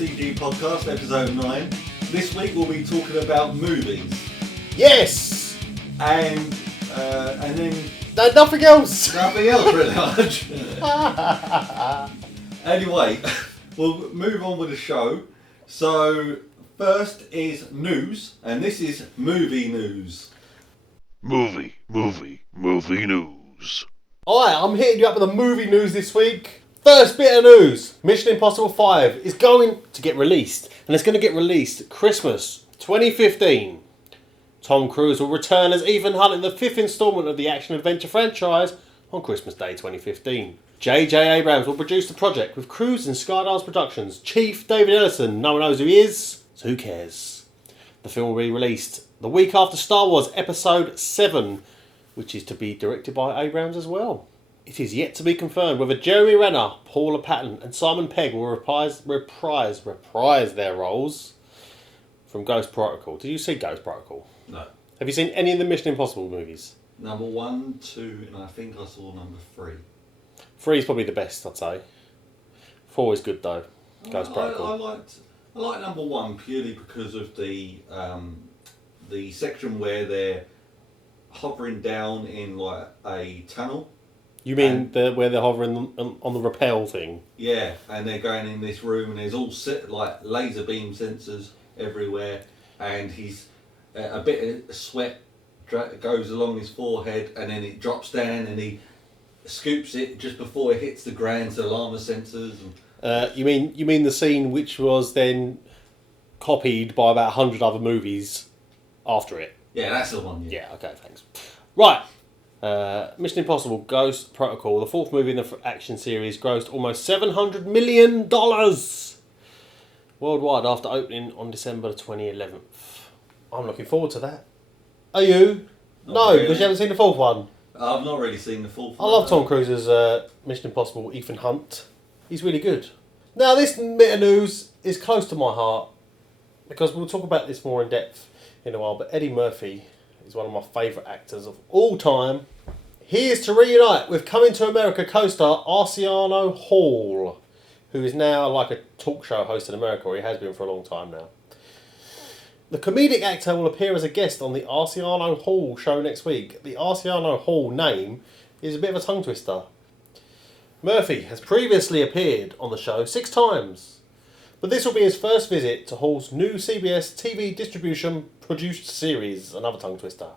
SCG podcast, episode 9. This week we'll be talking about movies. Yes! And then... No, nothing else! Nothing else, pretty much. Anyway, we'll move on with the show. So, first is news, and this is movie news. Movie news. Alright, I'm hitting you up with the movie news this week. First bit of news. Mission Impossible 5 is going to get released. And it's going to get released Christmas 2015. Tom Cruise will return as Ethan Hunt in the 5th instalment of the action-adventure franchise on Christmas Day 2015. J.J. Abrams will produce the project with Cruise and Skydance Productions. Chief David Ellison. No one knows who he is, so who cares? The film will be released the week after Star Wars Episode 7, which is to be directed by Abrams as well. It is yet to be confirmed whether Jeremy Renner, Paula Patton and Simon Pegg will reprise their roles from Ghost Protocol. Did you see Ghost Protocol? No. Have you seen any of the Mission Impossible movies? Number 1, 2, and I think I saw number 3. 3 is probably the best, I'd say. 4 is good though. Ghost Protocol. I like number 1 purely because of the section where they're hovering down in like a tunnel. You mean where they're hovering on the rappel thing? Yeah, and they're going in this room and there's all like laser beam sensors everywhere, and he's a bit of sweat goes along his forehead and then it drops down and he scoops it just before it hits the ground, so alarm sensors. And you mean the scene which was then copied by about 100 other movies after it? Yeah, that's the one. Yeah, okay, thanks. Right. Mission Impossible Ghost Protocol, the 4th movie in the action series, grossed almost $700 million worldwide after opening on December 2011. I'm looking forward to that. Are you? No, really. Because you haven't seen the 4th one. I've not really seen the 4th one. I love Tom Cruise's Mission Impossible Ethan Hunt. He's really good. Now, this bit of news is close to my heart because we'll talk about this more in depth in a while, but Eddie Murphy is one of my favourite actors of all time. He is to reunite with Coming to America co-star Arsenio Hall, who is now like a talk show host in America, or he has been for a long time now. The comedic actor will appear as a guest on the Arsenio Hall show next week. The Arsenio Hall name is a bit of a tongue twister. Murphy has previously appeared on the show 6 times, but this will be his first visit to Hall's new CBS TV distribution produced series, another tongue twister.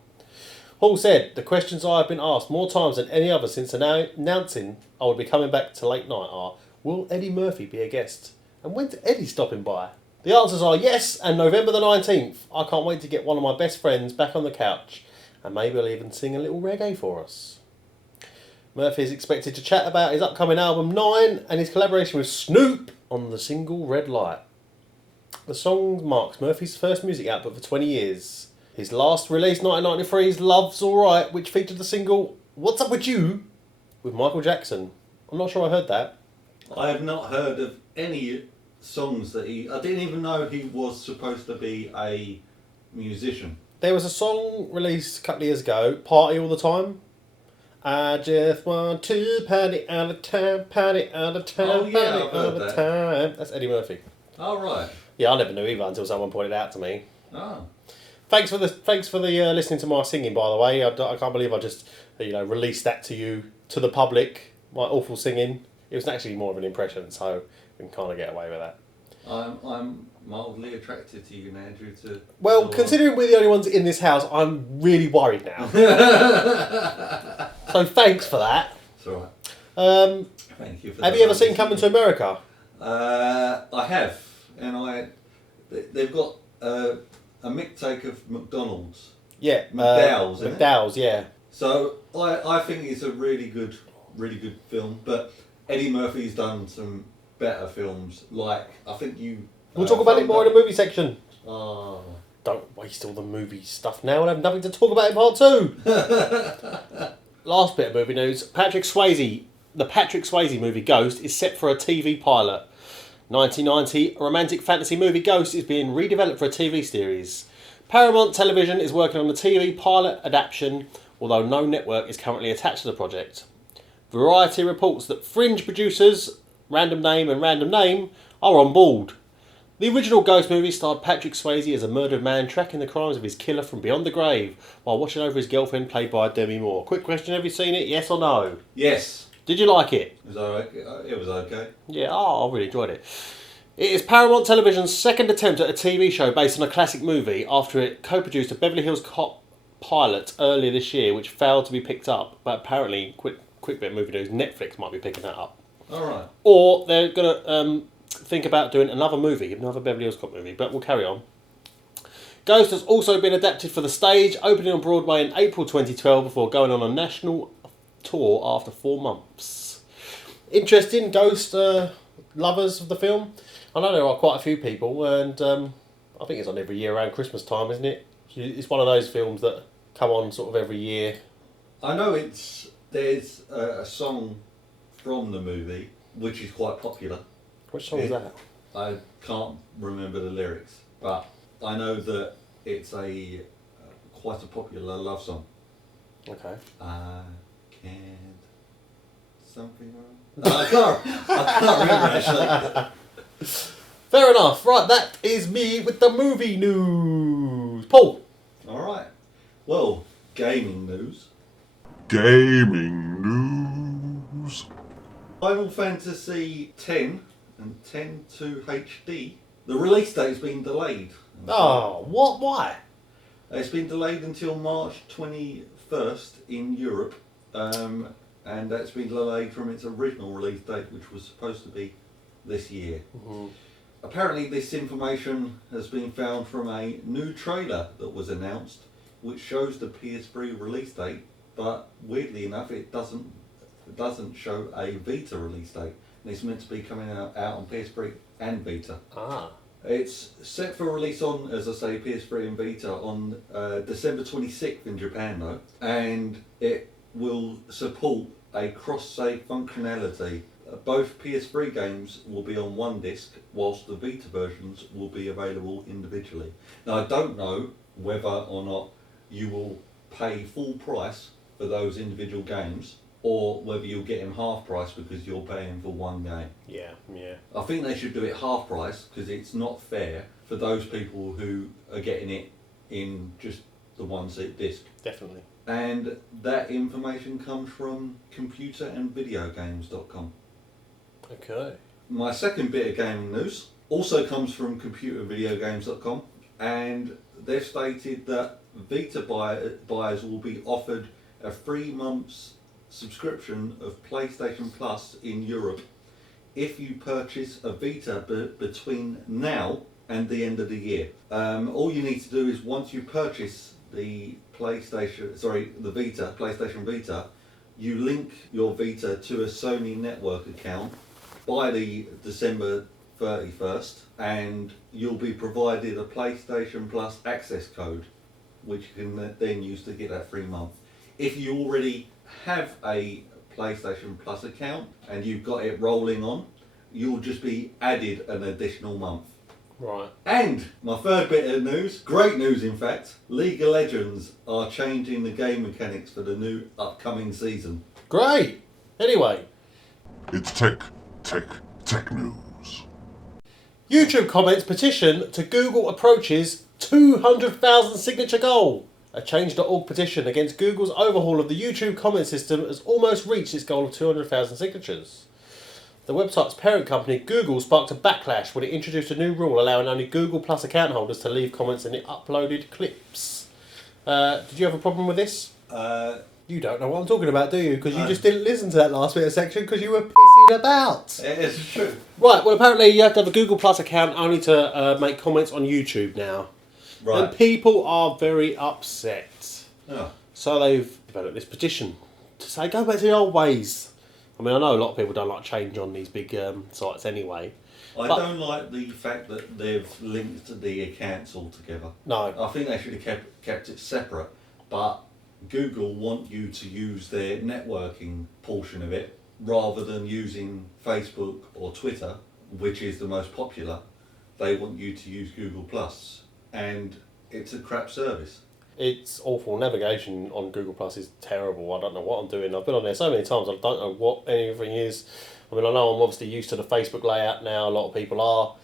Hall said, "The questions I have been asked more times than any other since announcing I would be coming back to late night are, will Eddie Murphy be a guest? And when's Eddie stopping by? The answers are yes, and November the 19th. I can't wait to get one of my best friends back on the couch, and maybe I'll even sing a little reggae for us." Murphy is expected to chat about his upcoming album 9 and his collaboration with Snoop on the single Red Light. The song marks Murphy's first music output for 20 years. His last release, 1993's Love's Alright, which featured the single What's Up With You with Michael Jackson. I'm not sure I heard that. I have not heard of any songs that I didn't even know he was supposed to be a musician. There was a song released a couple of years ago, Party All the Time. I just want to party all the time, party all the time, Oh, yeah, party I've all heard the that. time. That's Eddie Murphy. Oh, right. Yeah, I never knew either until someone pointed it out to me. Oh. Thanks for the listening to my singing, by the way. I can't believe I just released that to the public. My awful singing. It was actually more of an impression, so we can kind of get away with that. I'm mildly attracted to you now due to... Well, considering we're the only ones in this house, I'm really worried now. So thanks for that. It's alright. Thank you for that. Have you ever seen Coming to America? I have. And they've got a mixtape of McDonald's. Yeah. McDowell's, isn't it? McDowell's, yeah. So I think it's a really good film, but Eddie Murphy's done some better films, like I think you... We'll talk about it more in the movie section. Oh. Don't waste all the movie stuff now. We'll have nothing to talk about in part 2. Last bit of movie news. The Patrick Swayze movie Ghost is set for a TV pilot. 1990 romantic fantasy movie Ghost is being redeveloped for a TV series. Paramount Television is working on the TV pilot adaptation, although no network is currently attached to the project. Variety reports that fringe producers Random Name and Random Name are on board. The original Ghost movie starred Patrick Swayze as a murdered man tracking the crimes of his killer from beyond the grave while watching over his girlfriend played by Demi Moore. Quick question, have you seen it? Yes or no? Yes. Did you like it? It was alright. It was okay. Yeah, I really enjoyed it. It is Paramount Television's second attempt at a TV show based on a classic movie after it co-produced a Beverly Hills Cop pilot earlier this year which failed to be picked up, but apparently, quick bit of movie news, Netflix might be picking that up. Alright. Or they're going to think about doing another movie, another Beverly Hills Cop movie, but we'll carry on. Ghost has also been adapted for the stage, opening on Broadway in April 2012 before going on a national tour after 4 months. Interesting, Ghost lovers of the film. I know there are quite a few people, and I think it's on every year around Christmas time, isn't it? It's one of those films that come on sort of every year. I know there's a song from the movie which is quite popular. Which song is that? I can't remember the lyrics, but I know that it's a quite a popular love song. Okay. I can't something wrong. I can't remember actually. Fair enough. Right, that is me with the movie news. Paul. All right. Well, gaming news. Gaming news. Final Fantasy X and X-2 HD. The release date has been delayed. Oh, what? Why? It's been delayed until March 21st in Europe, and that's been delayed from its original release date, which was supposed to be this year. Mm-hmm. Apparently, this information has been found from a new trailer that was announced, which shows the PS3 release date, but weirdly enough, it doesn't show a Vita release date. And it's meant to be coming out on PS3 and Vita. Ah. It's set for release on, as I say, PS3 and Vita on December 26th in Japan though, and it will support a cross-save functionality. Both PS3 games will be on one disc, whilst the Vita versions will be available individually. Now I don't know whether or not you will pay full price for those individual games, or whether you'll get them half price because you're paying for one game. Yeah. I think they should do it half price because it's not fair for those people who are getting it in just the one disc. Definitely. And that information comes from computerandvideogames.com. Okay. My second bit of gaming news also comes from computervideogames.com, and they've stated that Vita buyers will be offered a 3 months subscription of PlayStation Plus in Europe if you purchase a Vita between now and the end of the year. All you need to do is once you purchase the PlayStation Vita, you link your Vita to a Sony network account by the December 31st, and you'll be provided a PlayStation Plus access code, which you can then use to get that 3 month. If you already have a PlayStation Plus account and you've got it rolling on, you'll just be added an additional month. Right. And my third bit of news, great news in fact, League of Legends are changing the game mechanics for the new upcoming season. Great. Anyway. It's tech news. YouTube comments petition to Google approaches 200,000 signature goal. A Change.org petition against Google's overhaul of the YouTube comment system has almost reached its goal of 200,000 signatures. The website's parent company, Google, sparked a backlash when it introduced a new rule allowing only Google Plus account holders to leave comments in the uploaded clips. Did you have a problem with this? You don't know what I'm talking about, do you? Because you just didn't listen to that last bit of section because you were pissing about. It is true. Right, well apparently you have to have a Google Plus account only to make comments on YouTube now. Right. And people are very upset. Oh. So they've developed this petition to say go back to the old ways. I mean, I know a lot of people don't like change on these big sites anyway. I don't like the fact that they've linked the accounts all together. No. I think they should have kept it separate, but Google want you to use their networking portion of it rather than using Facebook or Twitter, which is the most popular. They want you to use Google Plus, and it's a crap service. It's awful. Navigation on Google Plus is terrible. I don't know what I'm doing. I've been on there so many times I don't know what anything is. I mean, I know I'm obviously used to the Facebook layout now, a lot of people are,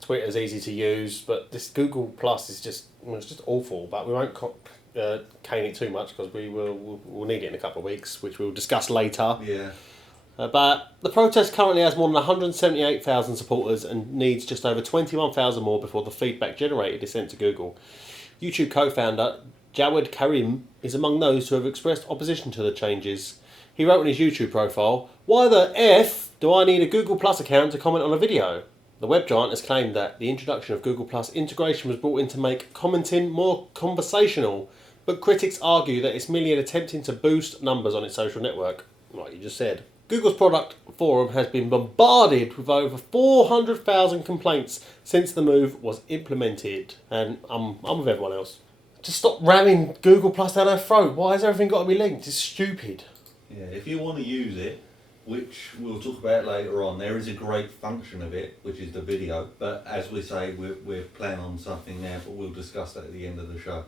Twitter's easy to use, but this Google Plus is just it's just awful. But we won't cane it too much because we'll need it in a couple of weeks, which we'll discuss later. Yeah. But the protest currently has more than 178,000 supporters and needs just over 21,000 more before the feedback generated is sent to Google. YouTube co-founder Jawed Karim is among those who have expressed opposition to the changes. He wrote on his YouTube profile, "Why the F do I need a Google Plus account to comment on a video?" The web giant has claimed that the introduction of Google Plus integration was brought in to make commenting more conversational, but critics argue that it's merely attempting to boost numbers on its social network, like you just said. Google's product forum has been bombarded with over 400,000 complaints since the move was implemented, and I'm with everyone else. Just stop ramming Google Plus down our throat. Why has everything got to be linked? It's stupid. Yeah, if you want to use it, which we'll talk about later on, there is a great function of it, which is the video. But as we say, we're planning on something now, but we'll discuss that at the end of the show.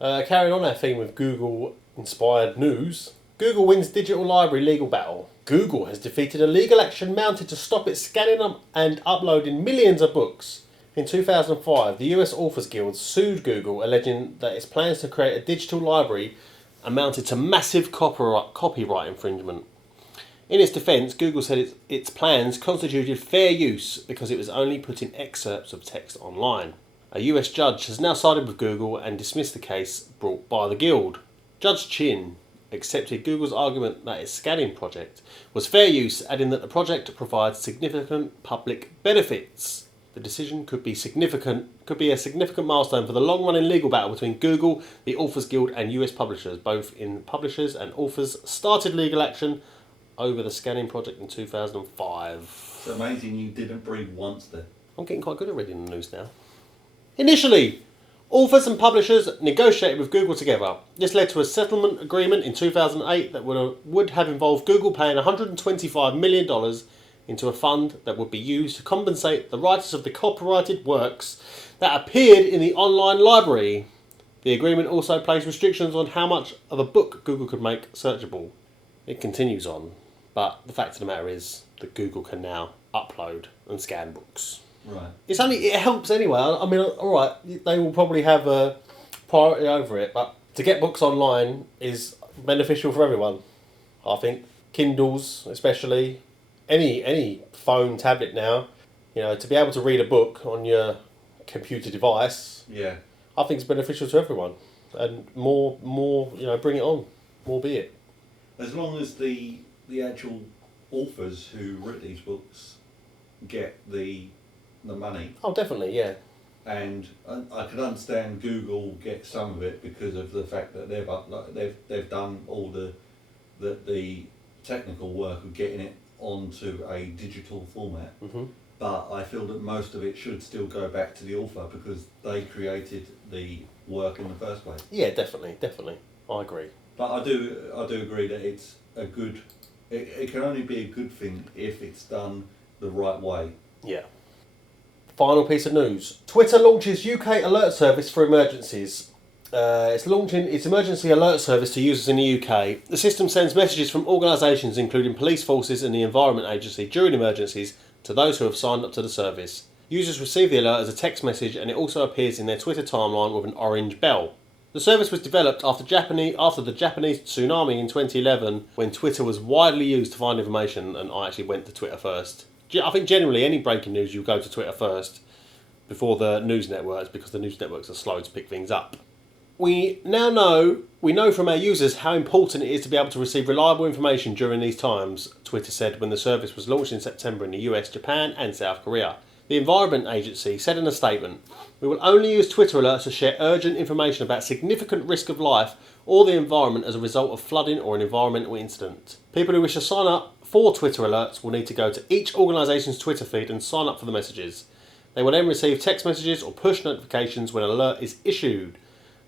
Carrying on our theme with Google-inspired news, Google wins digital library legal battle. Google has defeated a legal action mounted to stop it scanning and uploading millions of books. In 2005, the US Authors Guild sued Google, alleging that its plans to create a digital library amounted to massive copyright infringement. In its defence, Google said its plans constituted fair use because it was only putting excerpts of text online. A US judge has now sided with Google and dismissed the case brought by the Guild. Judge Chin accepted Google's argument that its scanning project was fair use, adding that the project provides significant public benefits. The decision could be a significant milestone for the long-running legal battle between Google, the Authors Guild, and US publishers. Both in publishers and authors started legal action over the scanning project in 2005. It's amazing you didn't breathe once there. I'm getting quite good at reading the news now. Initially, authors and publishers negotiated with Google together. This led to a settlement agreement in 2008 that would have involved Google paying $125 million into a fund that would be used to compensate the writers of the copyrighted works that appeared in the online library. The agreement also placed restrictions on how much of a book Google could make searchable. It continues on, but the fact of the matter is that Google can now upload and scan books. Right. It helps anyway. I mean, alright, they will probably have a priority over it, but to get books online is beneficial for everyone, I think. Kindles especially. Any phone, tablet now, to be able to read a book on your computer device, Yeah. I think it's beneficial to everyone. And more, bring it on. More be it. As long as the actual authors who wrote these books get the money. Oh, definitely, yeah. And I could understand Google get some of it because of the fact that they've done all the technical work of getting it onto a digital format. Mm-hmm. But I feel that most of it should still go back to the author because they created the work in the first place. Yeah, definitely. I agree. But I do agree that it's a good. It can only be a good thing if it's done the right way. Yeah. Final piece of news. Twitter launches UK alert service for emergencies. It's launching its emergency alert service to users in the UK. The system sends messages from organisations including police forces and the Environment Agency during emergencies to those who have signed up to the service. Users receive the alert as a text message and it also appears in their Twitter timeline with an orange bell. The service was developed after the Japanese tsunami in 2011 when Twitter was widely used to find information, and I actually went to Twitter first. I think generally any breaking news you go to Twitter first before the news networks because the news networks are slow to pick things up. We know from our users how important it is to be able to receive reliable information during these times, Twitter said when the service was launched in September in the US, Japan and South Korea. The Environment Agency said in a statement, "We will only use Twitter alerts to share urgent information about significant risk of life or the environment as a result of flooding or an environmental incident. People who wish to sign up for Twitter alerts will need to go to each organisation's Twitter feed and sign up for the messages. They will then receive text messages or push notifications when an alert is issued.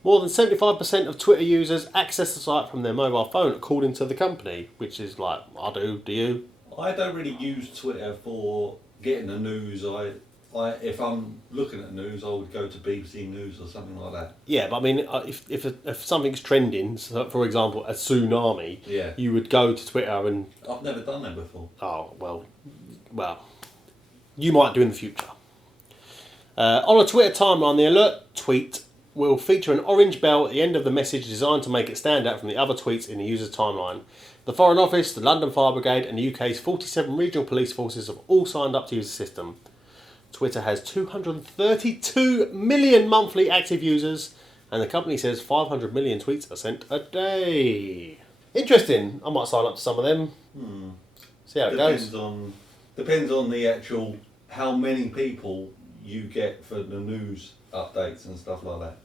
More than 75% of Twitter users access the site from their mobile phone, according to the company," which is like, I do you? I don't really use Twitter for getting the news. If I'm looking at news, I would go to BBC News or something like that. Yeah, but I mean, if something's trending, so for example, a tsunami, yeah, you would go to Twitter and... I've never done that before. Oh, well, you might do in the future. On a Twitter timeline, the alert tweet will feature an orange bell at the end of the message designed to make it stand out from the other tweets in the user's timeline. The Foreign Office, the London Fire Brigade and the UK's 47 regional police forces have all signed up to use the system. Twitter has 232 million monthly active users, and the company says 500 million tweets are sent a day. Interesting. I might sign up to some of them. See how it goes. Depends on the actual how many people you get for the news updates and stuff like that.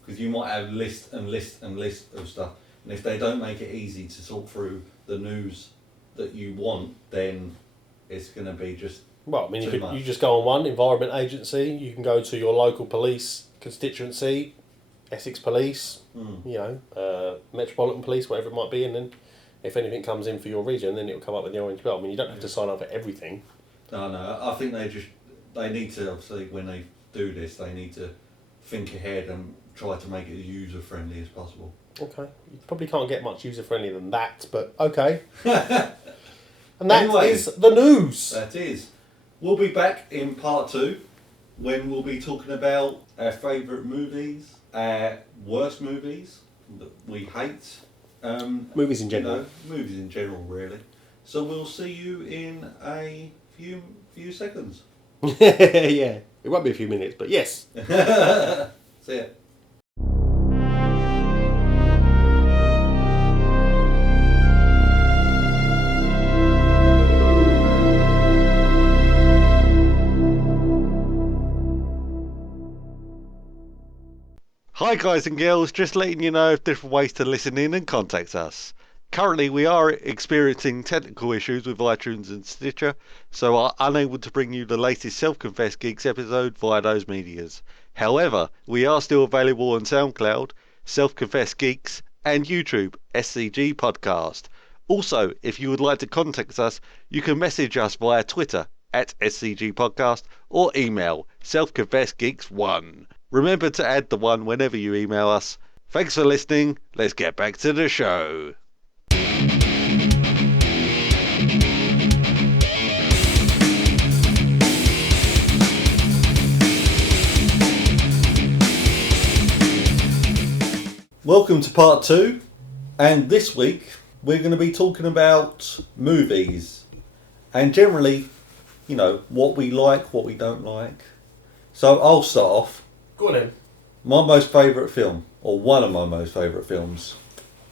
Because you might have list of stuff, and if they don't make it easy to sort through the news that you want, then it's going to be just well. I mean, you just go on one environment agency. You can go to your local police constituency, Essex Police, Metropolitan Police, whatever it might be, and then if anything comes in for your region, then it'll come up with the orange bell. I mean, you don't have to sign up for everything. No. I think they need to, obviously, when they do this, they need to think ahead and try to make it as user friendly as possible. Okay, you probably can't get much user friendly than that, but okay. And that is the news. That is. We'll be back in part 2 when we'll be talking about our favourite movies, our worst movies that we hate. Movies in general. Movies in general, really. So we'll see you in a few seconds. Yeah, it won't be a few minutes, but yes. See ya. Hi guys and girls, just letting you know of different ways to listen in and contact us. Currently we are experiencing technical issues with iTunes and Stitcher, so are unable to bring you the latest Self-Confessed Geeks episode via those medias. However, we are still available on SoundCloud, Self-Confessed Geeks, and YouTube, SCG Podcast. Also, if you would like to contact us, you can message us via Twitter at SCG Podcast or email selfconfessedgeeks1. Remember to add the 1 whenever you email us. Thanks for listening. Let's get back to the show. Welcome to part 2, and this week we're going to be talking about movies and generally, what we like, what we don't like. So I'll start off. Go on then. My most favourite film, or one of my most favourite films,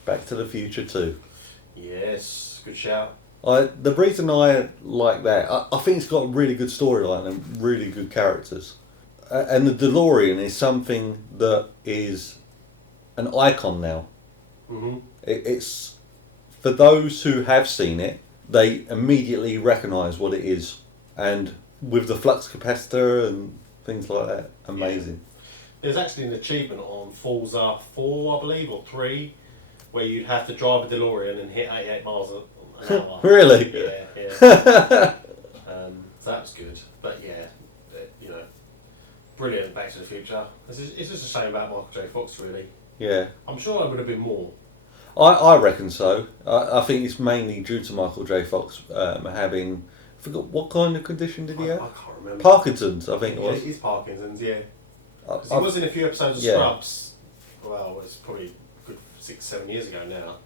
Back to the Future 2. Yes, good shout. The reason I like that, I think it's got a really good storyline and really good characters. And the DeLorean is something that is an icon now. Mm-hmm. It's for those who have seen it, they immediately recognise what it is. And with the flux capacitor and things like that, amazing. Yeah. There's actually an achievement on Forza 4, I believe, or 3, where you'd have to drive a DeLorean and hit 88 miles an hour. Really? Yeah. So that was good. But yeah, brilliant Back to the Future. It's just a shame about Michael J. Fox, really. Yeah. I'm sure I would have been more. I reckon so. I think it's mainly due to Michael J. Fox having... I forgot what kind of condition did he have? I can't remember. Parkinson's, I think it was. Yeah, it is Parkinson's, yeah. Because he was in a few episodes of Scrubs. Well, it was probably a good 6-7 years ago now.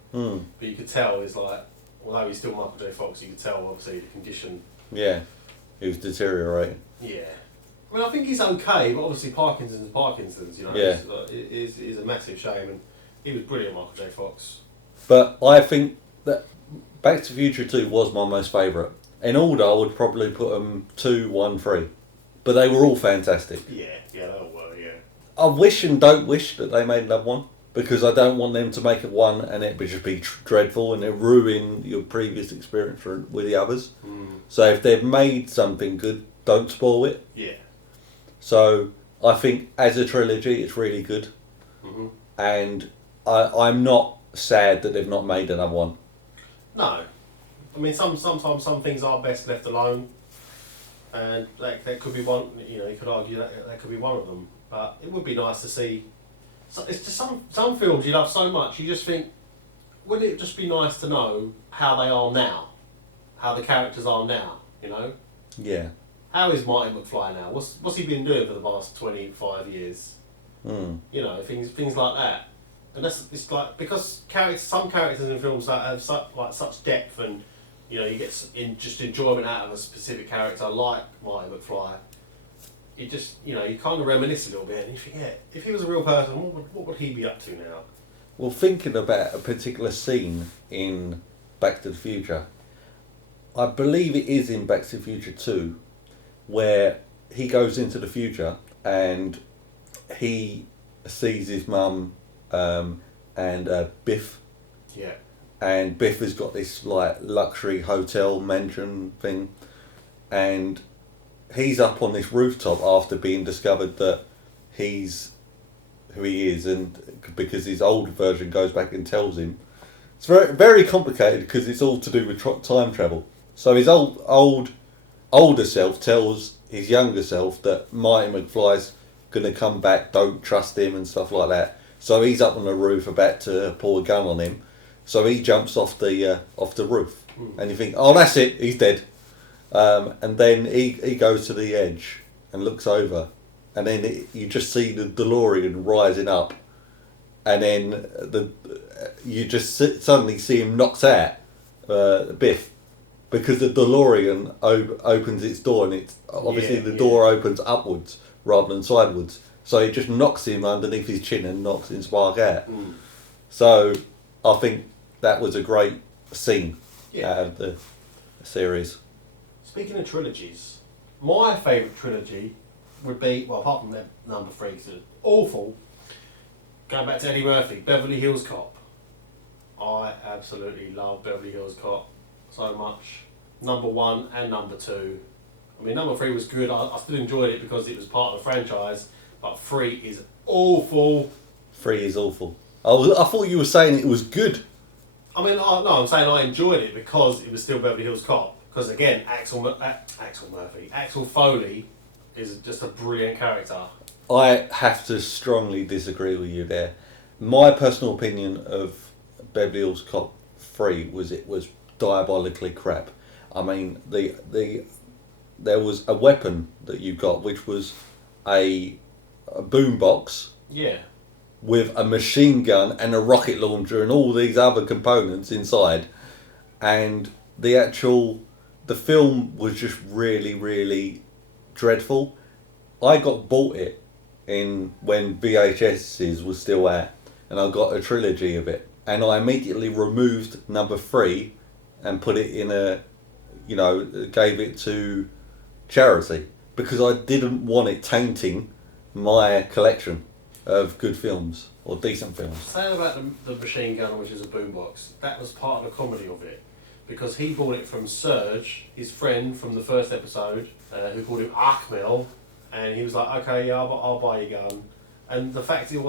But you could tell, it's like, although he's still Michael J. Fox, you could tell, obviously, the condition. Yeah, he was deteriorating. Yeah. I mean, I think he's okay, but obviously Parkinson's, Yeah. It is a massive shame, and he was brilliant, Michael J. Fox. But I think that Back to the Future 2 was my most favourite. In order, I would probably put them 2, 1, 3. But they were all fantastic. Yeah, they all were, yeah. I wish and don't wish that they made another one, because I don't want them to make it one and it would just be dreadful and it ruin your previous experience with the others. So if they've made something good, don't spoil it. Yeah. So I think as a trilogy, it's really good. Mm-hmm. And I'm not sad that they've not made another one. No. I mean, sometimes some things are best left alone, and that could be one. You could argue that could be one of them. But it would be nice to see. It's just some films you love so much. You just think, wouldn't it just be nice to know how they are now, how the characters are now? Yeah. how is Marty McFly now? What's he been doing for the past 25 years? Mm. You know, things like that. And it's like, because some characters in films that have such depth, and you know, you get just enjoyment out of a specific character like Marty McFly. You just, you know, you kind of reminisce a little bit, and you forget, if he was a real person, what would he be up to now? Well, thinking about a particular scene in Back to the Future, I believe it is in Back to the Future 2, where he goes into the future and he sees his mum and Biff. Yeah. And Biff has got this like luxury hotel mansion thing, and he's up on this rooftop after being discovered that he's who he is, and because his old version goes back and tells him. It's very, very complicated because it's all to do with time travel. So his older self tells his younger self that Marty McFly's going to come back, don't trust him and stuff like that. So he's up on the roof about to pull a gun on him. So he jumps off the roof, and you think, oh, that's it, he's dead. And then he goes to the edge and looks over, and then you just see the DeLorean rising up, and then you just suddenly see him knocked out, Biff, because the DeLorean opens its door, and it's obviously the door opens upwards rather than sideways, so it just knocks him underneath his chin and knocks him spark out. So I think that was a great scene out of the series. Speaking of trilogies, my favourite trilogy would be, well, apart from number 3, because it's awful, going back to Eddie Murphy, Beverly Hills Cop. I absolutely love Beverly Hills Cop so much. Number 1 and number 2. I mean, number 3 was good. I still enjoyed it because it was part of the franchise, but 3 is awful. 3 is awful. I thought you were saying it was good. I mean, no, I'm saying I enjoyed it because it was still Beverly Hills Cop. Because again, Axel Foley is just a brilliant character. I have to strongly disagree with you there. My personal opinion of Beverly Hills Cop 3 was it was diabolically crap. I mean, there was a weapon that you got, which was a boombox. Yeah. With a machine gun and a rocket launcher and all these other components inside, and the film was just really, really dreadful. I bought it when VHSs was still out, and I got a trilogy of it, and I immediately removed number 3 and put it in gave it to charity because I didn't want it tainting my collection of good films or decent films. Saying about the machine gun, which is a boombox, that was part of the comedy of it, because he bought it from Serge, his friend from the first episode, who called him Achmel, and he was like, okay, yeah, I'll buy your gun. And the fact it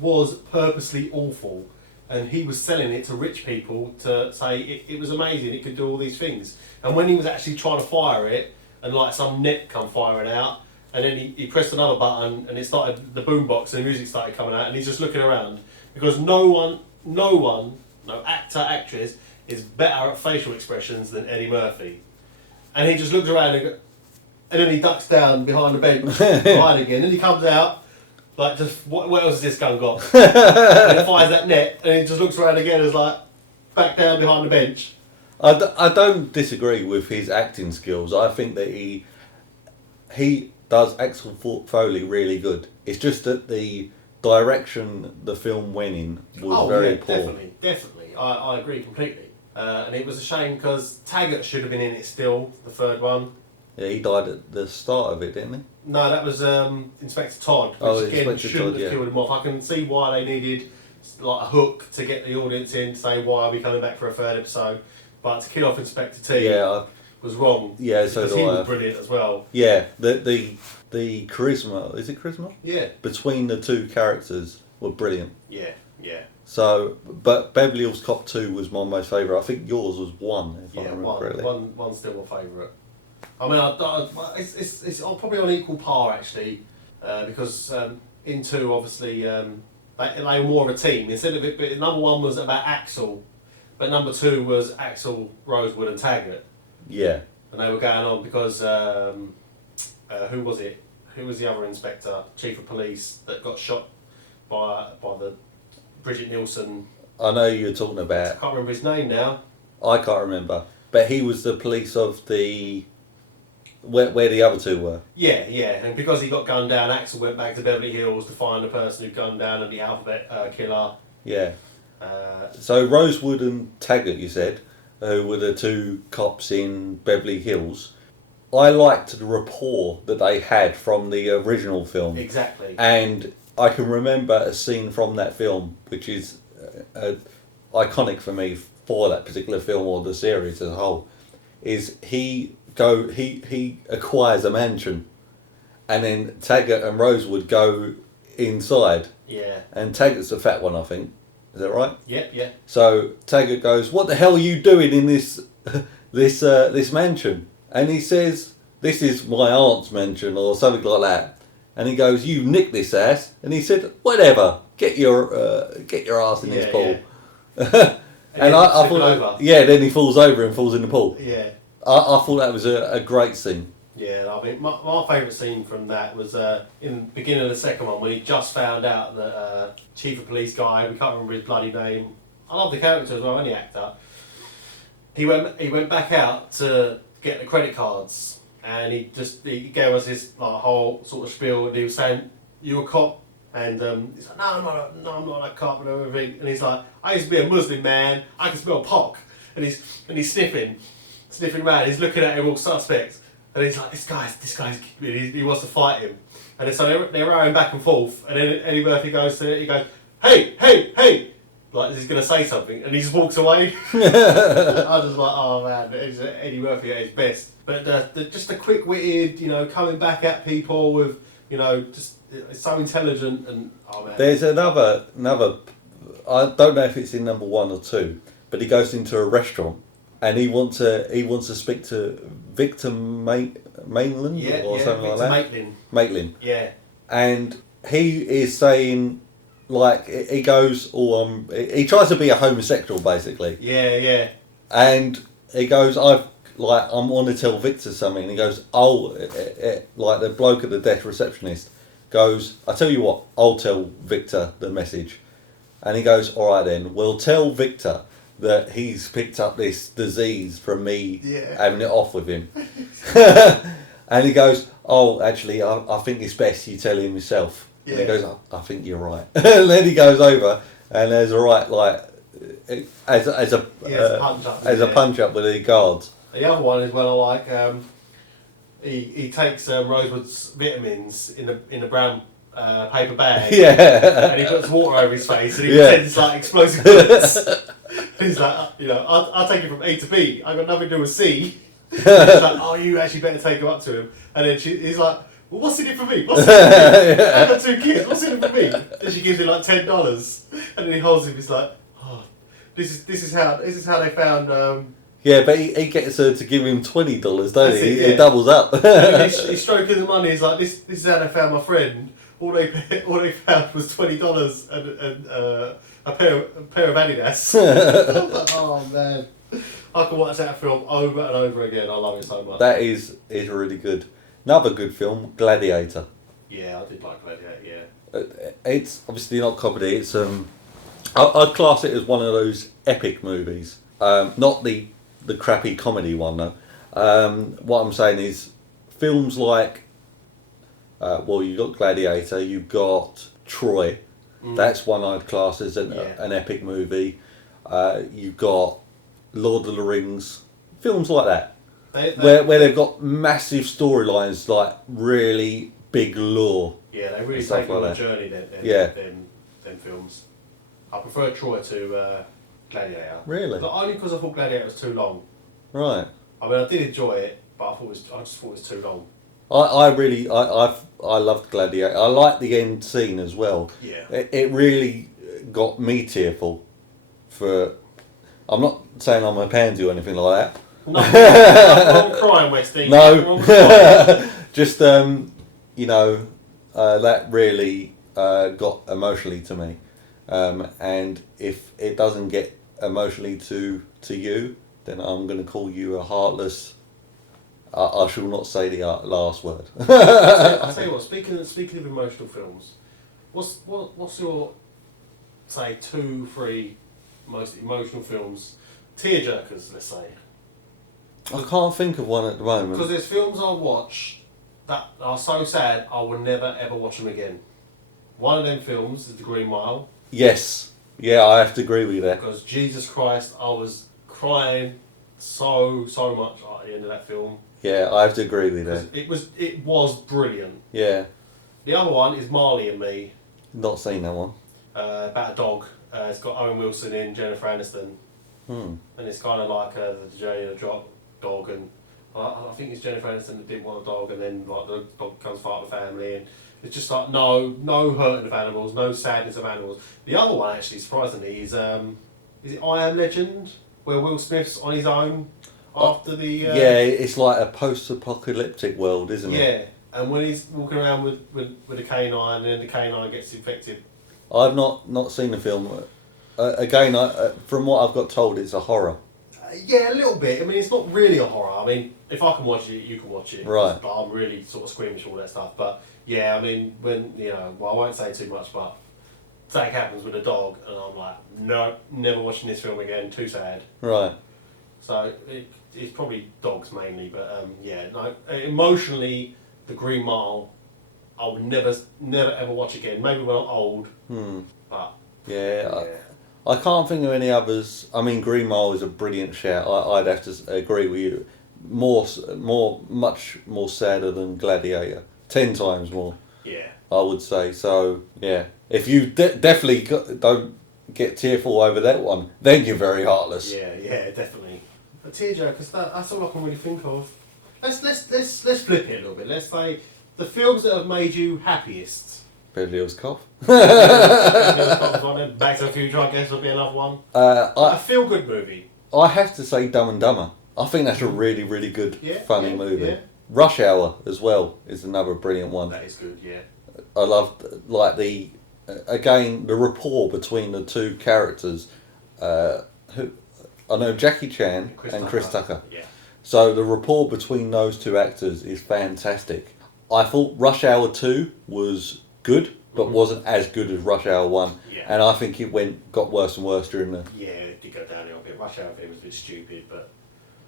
was purposely awful, and he was selling it to rich people to say it was amazing, it could do all these things. And when he was actually trying to fire it, and like some net come firing out, and then he pressed another button and it started the boombox and the music started coming out, and he's just looking around because no actor, actress is better at facial expressions than Eddie Murphy. And he just looks around and then he ducks down behind the bench, behind again, and he comes out like, just what else has this gun got? And he fires that net and he just looks around again and is like back down behind the bench. I don't disagree with his acting skills. I think that he does Axel Foley really good. It's just that the direction the film went in was very poor. Definitely. I agree completely. And it was a shame because Taggart should have been in it still, the third one. Yeah, he died at the start of it, didn't he? No, that was Inspector Todd, which again shouldn't have killed him off. I can see why they needed like a hook to get the audience in to say, why are we coming back for a third episode? But to kill off Inspector T was wrong. Yeah, so because he was brilliant as well. Yeah, the charisma, is it charisma? Yeah. Between the two characters were brilliant. Yeah. So, but Beverly Hills Cop 2 was my most favourite. I think yours was 1, if I remember correctly. One's still my favourite. I mean, it's probably on equal par actually, because in 2 obviously they were more of a team. Instead of it, but number 1 was about Axel, but number 2 was Axel, Rosewood, and Taggart. Yeah. and they were going on because who was it? Who was the other inspector, chief of police, that got shot by the Bridget Nielsen? I know you're talking about. I can't remember his name now. I can't remember, but he was the police of the where the other two were. Yeah, and because he got gunned down, Axel went back to Beverly Hills to find the person who gunned down and the alphabet killer. Yeah. So Rosewood and Taggart, you said, who were the two cops in Beverly Hills. I liked the rapport that they had from the original film. Exactly. And I can remember a scene from that film, which is iconic for me for that particular film or the series as a whole, is he acquires a mansion, and then Taggart and Rosewood go inside. Yeah. And Taggart's the fat one, I think. Is that right? Yeah. So Taggart goes, "What the hell are you doing in this this mansion?" And he says, "This is my aunt's mansion," or something like that. And he goes, "You nicked this ass." And he said, "Whatever, get your ass in this pool." Yeah. And I thought, over. then he falls over and falls in the pool. Yeah. I thought that was a great scene. Yeah, I mean, my favourite scene from that was in the beginning of the second one when he just found out that chief of police guy, we can't remember his bloody name. I love the character as well, any actor. He went back out to get the credit cards, and he gave us his whole sort of spiel, and he was saying, "You a cop?" And he's like, "No, I'm not a cop," and everything. And he's like, "I used to be a Muslim man. I can smell pork." And he's sniffing around. He's looking at him all suspect. And he's like, this guy's, he wants to fight him. And then so they're rowing back and forth. And then Eddie Murphy goes, hey, like he's going to say something. And he just walks away. I was just like, oh man, it's Eddie Murphy at his best. But just the quick-witted, coming back at people with, just so intelligent and, oh man. There's another, I don't know if it's in number 1 or 2, but he goes into a restaurant. And he wants to speak to Victor Maitland or something Victor like that. Maitland. Yeah. And he is saying, like, he goes, he tries to be a homosexual basically. Yeah. And he goes, I want to tell Victor something. And he goes, like the bloke at the desk receptionist goes, I tell you what, I'll tell Victor the message. And he goes, all right then, we'll tell Victor that he's picked up this disease from me having it off with him. And he goes, oh, actually, I think it's best you tell him yourself. Yeah. And he goes, I think you're right. And then he goes over, and there's a right, like, as a punch up with the guards. The other one is when I like, he takes Rosewood's vitamins in a brown paper bag. Yeah. And he puts water over his face, and he pretends like explosive bullets. He's like, I'll take it from A to B. I've got nothing to do with C. He's like, oh, you actually better take him up to him. And then he's like, well, what's in it for me? What's in it for me? I've got 2 kids. What's in it for me? Then she gives him like $10, and then he holds him. He's like, oh, this is how they found. Yeah, but he gets her to give him $20, doesn't he? It, He doubles up. He's stroking the money. He's like, this is how they found my friend. All they found was $20 and a pair of Adidas. I was like, oh man, I can watch that film over and over again. I love it so much. That is really good. Another good film, Gladiator. Yeah, I did like Gladiator. Yeah. It's obviously not comedy. It's I'd class it as one of those epic movies. Not the crappy comedy one though. What I'm saying is films like. You've got Gladiator, you've got Troy. That's one I'd class as an epic movie. You've got Lord of the Rings, films like that, where they've got massive storylines, like really big lore. Yeah, they really take on a journey than films. I prefer Troy to Gladiator. Really? But only because I thought Gladiator was too long. Right. I mean, I did enjoy it, but I just thought it was too long. I loved Gladiator. I liked the end scene as well. Yeah. It really got me tearful. I'm not saying I'm a pansy or anything like that. No, I'm crying, Westy. No. Just that really got emotionally to me. And if it doesn't get emotionally to you, then I'm going to call you a heartless I shall not say the last word. I'll tell you what. Speaking of emotional films, what's your say 2-3 most emotional films, tearjerkers, let's say? I can't think of one at the moment. Because there's films I watch that are so sad I will never ever watch them again. One of them films is The Green Mile. Yes. Yeah, I have to agree with you there. Because Jesus Christ, I was crying so much at the end of that film. Yeah, I have to agree with you there. It was brilliant. Yeah. The other one is Marley and Me. Not seen that one. About a dog. It's got Owen Wilson in, Jennifer Aniston. And it's kind of like the journey of the dog, and I think it's Jennifer Aniston that didn't want a dog, and then like the dog becomes part of the family, and it's just like no hurting of animals, no sadness of animals. The other one actually, surprisingly, is it I Am Legend, where Will Smith's on his own after the yeah, it's like a post-apocalyptic world, isn't it? Yeah, and when he's walking around with a canine, and then the canine gets infected. I've not seen the film. Again, from what I've got told, it's a horror. Yeah, a little bit. I mean, it's not really a horror. I mean, if I can watch it, you can watch it. Right. But I'm really sort of squeamish all that stuff. But yeah, I mean, when well, I won't say too much, but something happens with a dog, and I'm like, no, never watching this film again. Too sad. Right. So it's probably dogs mainly, but yeah, no. Emotionally, The Green Mile, I would never ever watch again. Maybe when I'm old. But yeah. I can't think of any others. I mean, Green Mile is a brilliant shout. I'd have to agree with you. Much more sadder than Gladiator. 10 times more. Yeah. I would say. So, yeah. If you definitely don't get tearful over that one, then you're very heartless. Yeah, definitely. A tearjerker, that's all I can really think of. Let's flip it a little bit. Let's say the films that have made you happiest. Beverly Hills Cop. Back to the Future, I guess, would be another one. A feel-good movie. I have to say Dumb and Dumber. I think that's a really, really good, funny movie. Yeah. Rush Hour as well is another brilliant one. That is good, yeah. I loved the rapport between the two characters. Who I know Jackie Chan and Chris Tucker. Yeah. So the rapport between those two actors is fantastic. I thought Rush Hour 2 was good, but wasn't as good as Rush Hour 1. Yeah. And I think it got worse and worse during the... Yeah, it did go downhill a bit. Rush Hour was a bit stupid, but...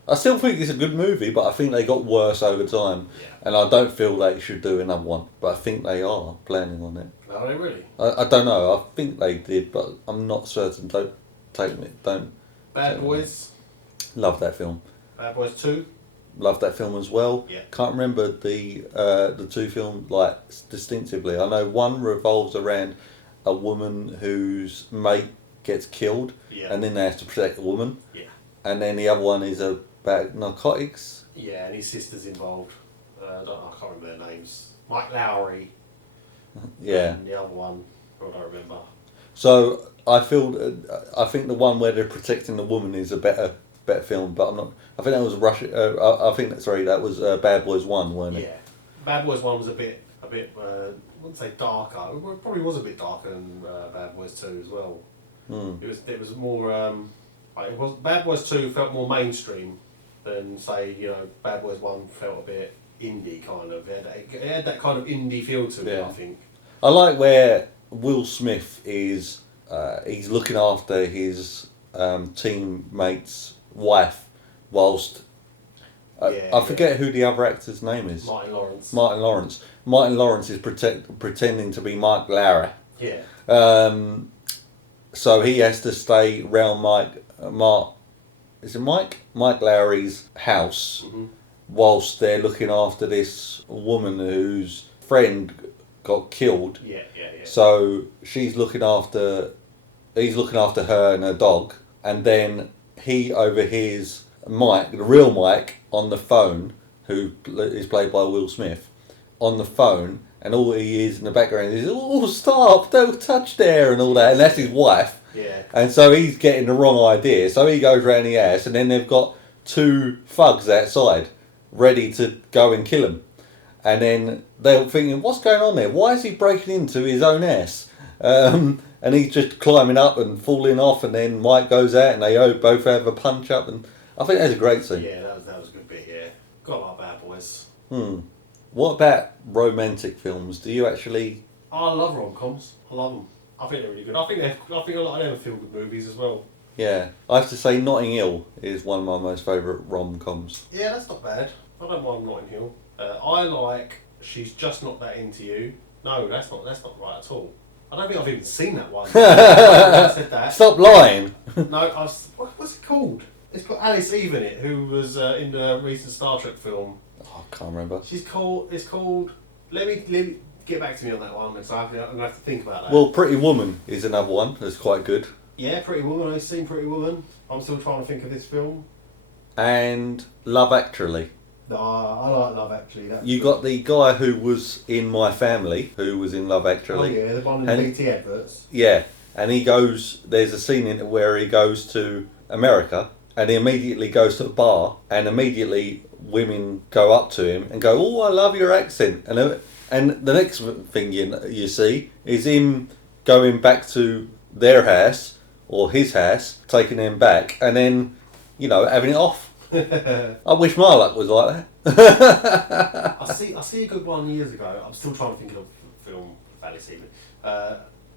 I still think it's a good movie, but I think they got worse over time. Yeah. And I don't feel they should do another one, but I think they are planning on it. Are they really? I don't know, I think they did, but I'm not certain. Don't take me, don't... Bad Boys. Love that film. Bad Boys 2. Love that film as well. Yeah. Can't remember the two films like distinctively. I know one revolves around a woman whose mate gets killed, and then they have to protect the woman. Yeah. And then the other one is about narcotics. Yeah, and his sister's involved. I can't remember their names. Mike Lowry. Yeah. And the other one, I don't remember. So I think the one where they're protecting the woman is a better film, but I'm not. I think that was that was Bad Boys 1, wasn't it? Yeah, Bad Boys 1 was a bit. I wouldn't say darker. It probably was a bit darker than Bad Boys 2 as well. It was more. Bad Boys 2 felt more mainstream than say Bad Boys 1 felt a bit indie kind of. It had that kind of indie feel to it. I think. I like where Will Smith is. He's looking after his teammate's wife, whilst I forget who the other actor's name is. Martin Lawrence. Martin Lawrence is pretending to be Mike Lowry. Yeah. So he has to stay around Mike Lowry's house, whilst they're looking after this woman whose friend got killed. Yeah. So he's looking after her and her dog, and then he overhears Mike, the real Mike, on the phone, who is played by Will Smith, on the phone, and all he is in the background is, "Oh, stop, don't touch there," and all that, and that's his wife. Yeah. And so he's getting the wrong idea, so he goes round the house, and then they've got two thugs outside, ready to go and kill him. And then they're thinking, what's going on there? Why is he breaking into his own house? And he's just climbing up and falling off, and then Mike goes out, and they both have a punch up, and I think that's a great scene. Yeah, that was a good bit. Yeah, got a lot of Bad What about romantic films? Do you actually? I love rom-coms. I love them. I think they're really good. I think a lot of them are feel-good movies as well. Yeah, I have to say Notting Hill is one of my most favourite rom-coms. Yeah, that's not bad. I don't mind Notting Hill. I like She's Just Not That Into You. No, that's not right at all. I don't think I've even seen that one. I said that. Stop lying. No, what's it called? It's got Alice Eve in it, who was in the recent Star Trek film. Oh, I can't remember. It's called. Let me get back to me on that one, because I'm gonna have to think about that. Well, Pretty Woman is another one that's quite good. Yeah, Pretty Woman. I've seen Pretty Woman. I'm still trying to think of this film. And Love Actually. No, I like Love Actually. You got the guy who was in My Family, who was in Love Actually. Oh yeah, the one in the BT adverts. Yeah, and he goes. There's a scene in it where he goes to America, and he immediately goes to a bar, and immediately women go up to him and go, "Oh, I love your accent," and the next thing you see is him going back to their house or his house, taking them back, and then having it off. I wish my luck was like that. I see a good one years ago. I'm still trying to think of a film about this evening.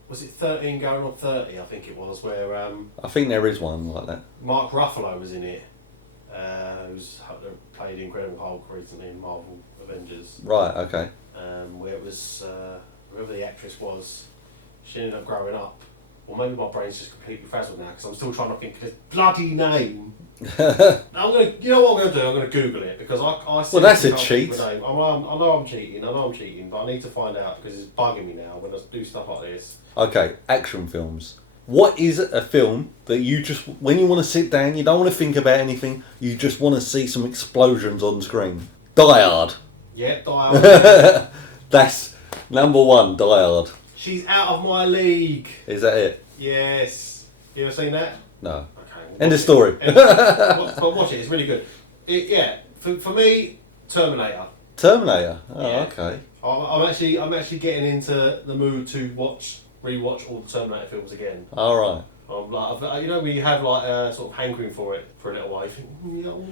Was it 13 going on 30? I think it was, where I think there is one like that. Mark Ruffalo was in it. Who's played Incredible Hulk recently in Marvel Avengers. Right. Okay. Where it was whoever the actress was, she ended up growing up. Or maybe my brain's just completely frazzled now because I'm still trying to think of this bloody name. You know what I'm gonna do? I'm gonna Google it because I see. Well, that's a cheat. I know I'm cheating, but I need to find out because it's bugging me now when I do stuff like this. Okay, action films. What is a film that you just, when you want to sit down, you don't want to think about anything, you just want to see some explosions on screen? Die Hard. Yeah, Die Hard. That's number one, Die Hard. She's out of my league. Is that it? Yes. You ever seen that? No. Okay. End of story. But watch it. It's really good. For me, Terminator. Terminator. Oh, Yeah. okay. I'm actually getting into the mood to rewatch all the Terminator films again. All right. I'm like, we have like a sort of hankering for it for a little while. You think,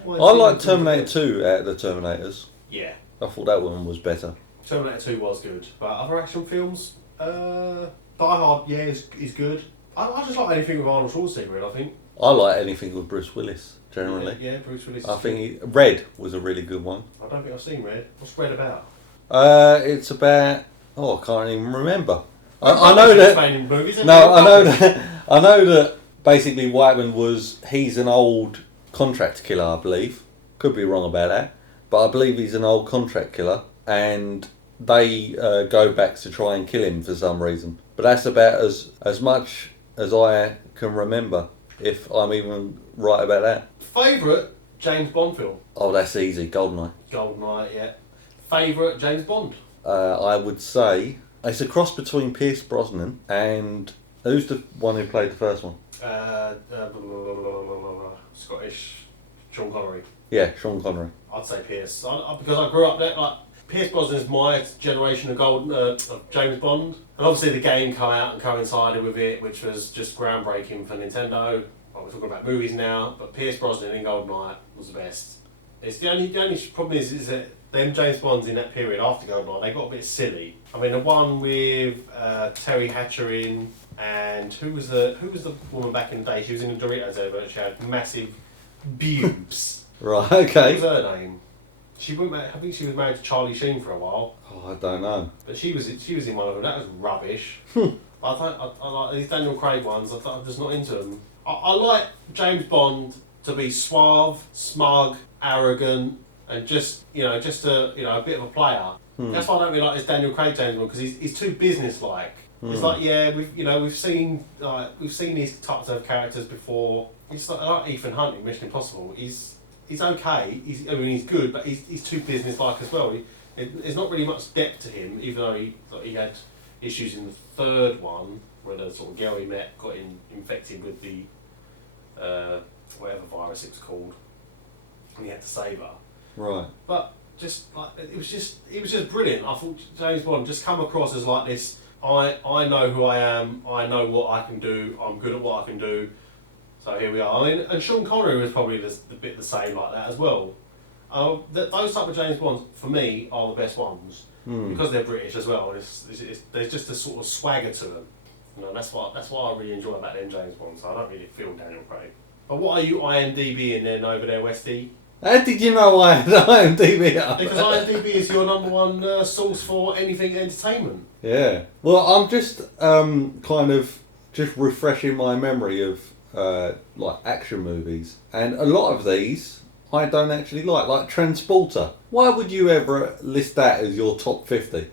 I like Terminator 2 out of the Terminators. Yeah. I thought that one was better. Terminator 2 was good, but other action films, Die Hard, yeah, is good. I just like anything with Arnold Schwarzenegger, I think. I like anything with Bruce Willis, generally. Yeah, Bruce Willis. I think Red was a really good one. I don't think I've seen Red. What's Red about? It's about... I can't even remember. I know that... Movies, No, I know that... I know that basically what happened was he's an old contract killer, I believe. Could be wrong about that. But I believe he's an old contract killer. And they go back to try and kill him for some reason. But that's about as much as I can remember, if I'm even right about that. Favourite James Bond film? Oh, that's easy. GoldenEye. GoldenEye, yeah. Favourite James Bond? I would say it's a cross between Pierce Brosnan and... Who's the one who played the first one? Scottish Sean Connery. Yeah, Sean Connery. I'd say Pierce. Because I grew up there, like, Pierce Brosnan is my generation of James Bond. And obviously the game came out and coincided with it, which was just groundbreaking for Nintendo. Well, we're talking about movies now, but Pierce Brosnan in GoldenEye was the best. It's the only problem is that them James Bonds in that period after GoldenEye, they got a bit silly. I mean, the one with Terry Hatcher in, and who was the woman back in the day? She was in the Doritos advert. She had massive boobs. Right, okay. What was her name? I think she was married to Charlie Sheen for a while. Oh, I don't know. But she was in one of them. That was rubbish. I like these Daniel Craig ones. I'm just not into them. I like James Bond to be suave, smug, arrogant, and just a bit of a player. That's why I don't really like this Daniel Craig James Bond, because he's too businesslike. It's like, yeah, we've seen these types of characters before. It's like Ethan Hunt in Mission Impossible. He's okay. He's good, but he's too businesslike as well. There's not really much depth to him, even though he had issues in the third one where the sort of girl he met got infected with the whatever virus it was called, and he had to save her. Right. But just like it was just brilliant. I thought James Bond just come across as like this. I know who I am. I know what I can do. I'm good at what I can do. So here we are. I mean, and Sean Connery was probably the same like that as well. Those type of James Bonds, for me, are the best ones. Because they're British as well. There's just a sort of swagger to them. You know, that's what I really enjoy about them James Bonds. I don't really feel Daniel Craig. But what are you IMDb-ing then over there, Westy? How did you know I had IMDb up? Because IMDb is your number one source for anything entertainment. Yeah. Well, I'm just kind of just refreshing my memory of like action movies, and a lot of these I don't actually like Transporter. Why would you ever list that as your top 50?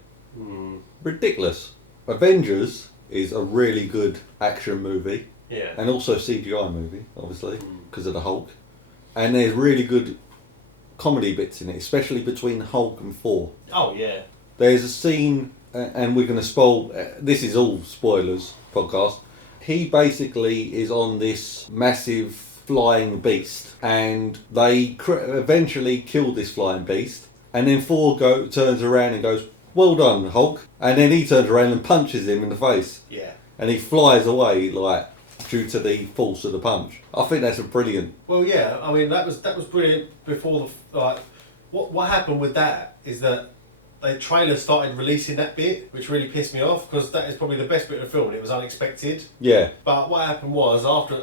Ridiculous. Avengers is a really good action movie. Yeah. And also CGI movie, obviously, because of the Hulk. And there's really good comedy bits in it, especially between Hulk and Thor. Oh, yeah. There's a scene, and we're going to spoil, this is all spoilers podcast. He basically is on this massive flying beast, and they eventually kill this flying beast, and then Thor turns around and goes, "Well done, Hulk," and then he turns around and punches him in the face. Yeah. And he flies away, like, due to the force of the punch. I think that's a brilliant. Well, yeah, I mean that was brilliant. Before what happened with that is that the trailer started releasing that bit, which really pissed me off because that is probably the best bit of the film. And it was unexpected. Yeah. But what happened was after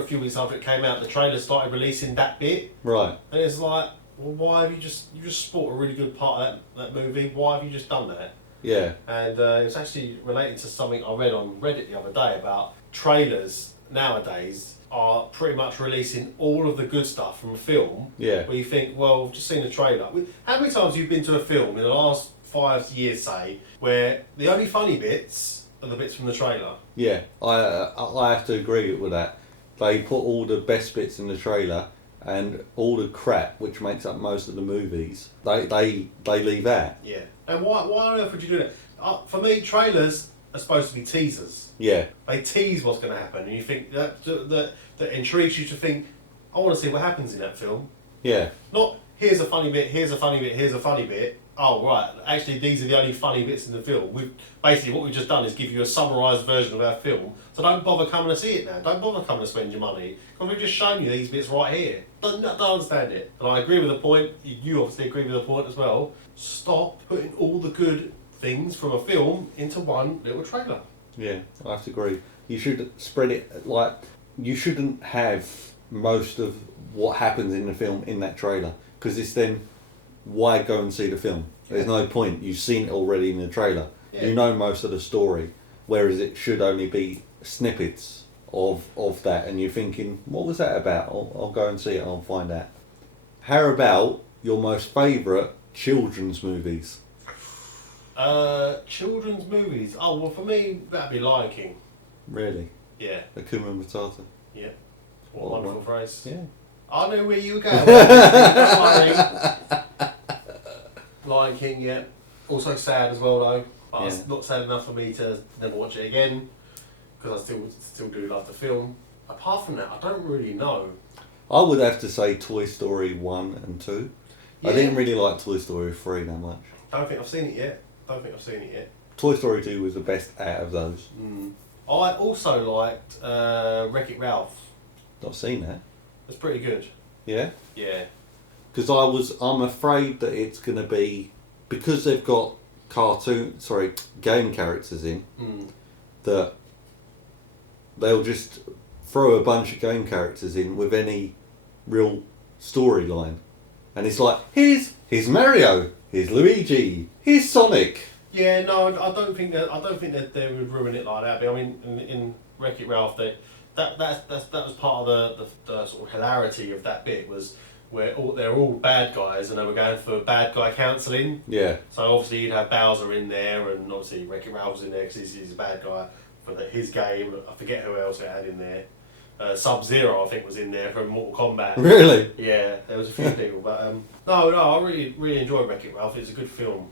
a few weeks after it came out, the trailer started releasing that bit. Right. And it's like, well, why have you just sport a really good part of that movie? Why have you just done that? Yeah. And it was actually relating to something I read on Reddit the other day about trailers nowadays are pretty much releasing all of the good stuff from a film. Yeah. Where you think, well, I've just seen a trailer. How many times have you been to a film in the last 5 years, say, where the only funny bits are the bits from the trailer? Yeah. I have to agree with that. They put all the best bits in the trailer, and all the crap which makes up most of the movies, they leave out. Yeah. And why on earth would you do that? For me, trailers are supposed to be teasers. Yeah. They tease what's going to happen, and you think that intrigues you to think, I want to see what happens in that film. Yeah. Not here's a funny bit, here's a funny bit, here's a funny bit. Oh right, actually these are the only funny bits in the film. Basically what we've just done is give you a summarised version of our film. So don't bother coming to see it now. Don't bother coming to spend your money because we've just shown you these bits right here. Don't understand it. And I agree with the point. You obviously agree with the point as well. Stop putting all the good things from a film into one little trailer. Yeah, I have to agree. You should spread it, like, you shouldn't have most of what happens in the film in that trailer, because it's then, why go and see the film? There's no point. You've seen it already in the trailer. Yeah. You know most of the story, whereas it should only be snippets of that, and you're thinking, what was that about? I'll go and see it and I'll find out. How about your most favourite children's movies? Children's movies. Oh well, for me that'd be Lion King. Really? Yeah. Hakuna Matata. Yeah. What a wonderful phrase. Yeah. I knew where you were going. Don't worry. Lion King. Yeah. Also sad as well though. But it's not sad enough for me to never watch it again because I still do love the film. Apart from that, I don't really know. I would have to say Toy Story 1 and 2. Yeah. I didn't really like Toy Story 3 that much. Don't think I've seen it yet. Toy Story 2 was the best out of those. I also liked Wreck-It Ralph. Not seen that. It's pretty good. Yeah? Yeah. Because I'm afraid that it's going to be, because they've got game characters in, that they'll just throw a bunch of game characters in with any real storyline. And it's like, here's Mario, here's Luigi, here's Sonic. Yeah, no, I don't think that they would ruin it like that. But I mean, in Wreck-It Ralph, that was part of the sort of hilarity of that bit, was where they're all bad guys and they were going for bad guy counselling. Yeah. So obviously you'd have Bowser in there, and obviously Wreck-It Ralph was in there because he's a bad guy for his game. I forget who else it had in there. Sub-Zero, I think, was in there from Mortal Kombat. Really? Yeah, there was a few people, but no, I really enjoyed Wreck-It Ralph. It's a good film.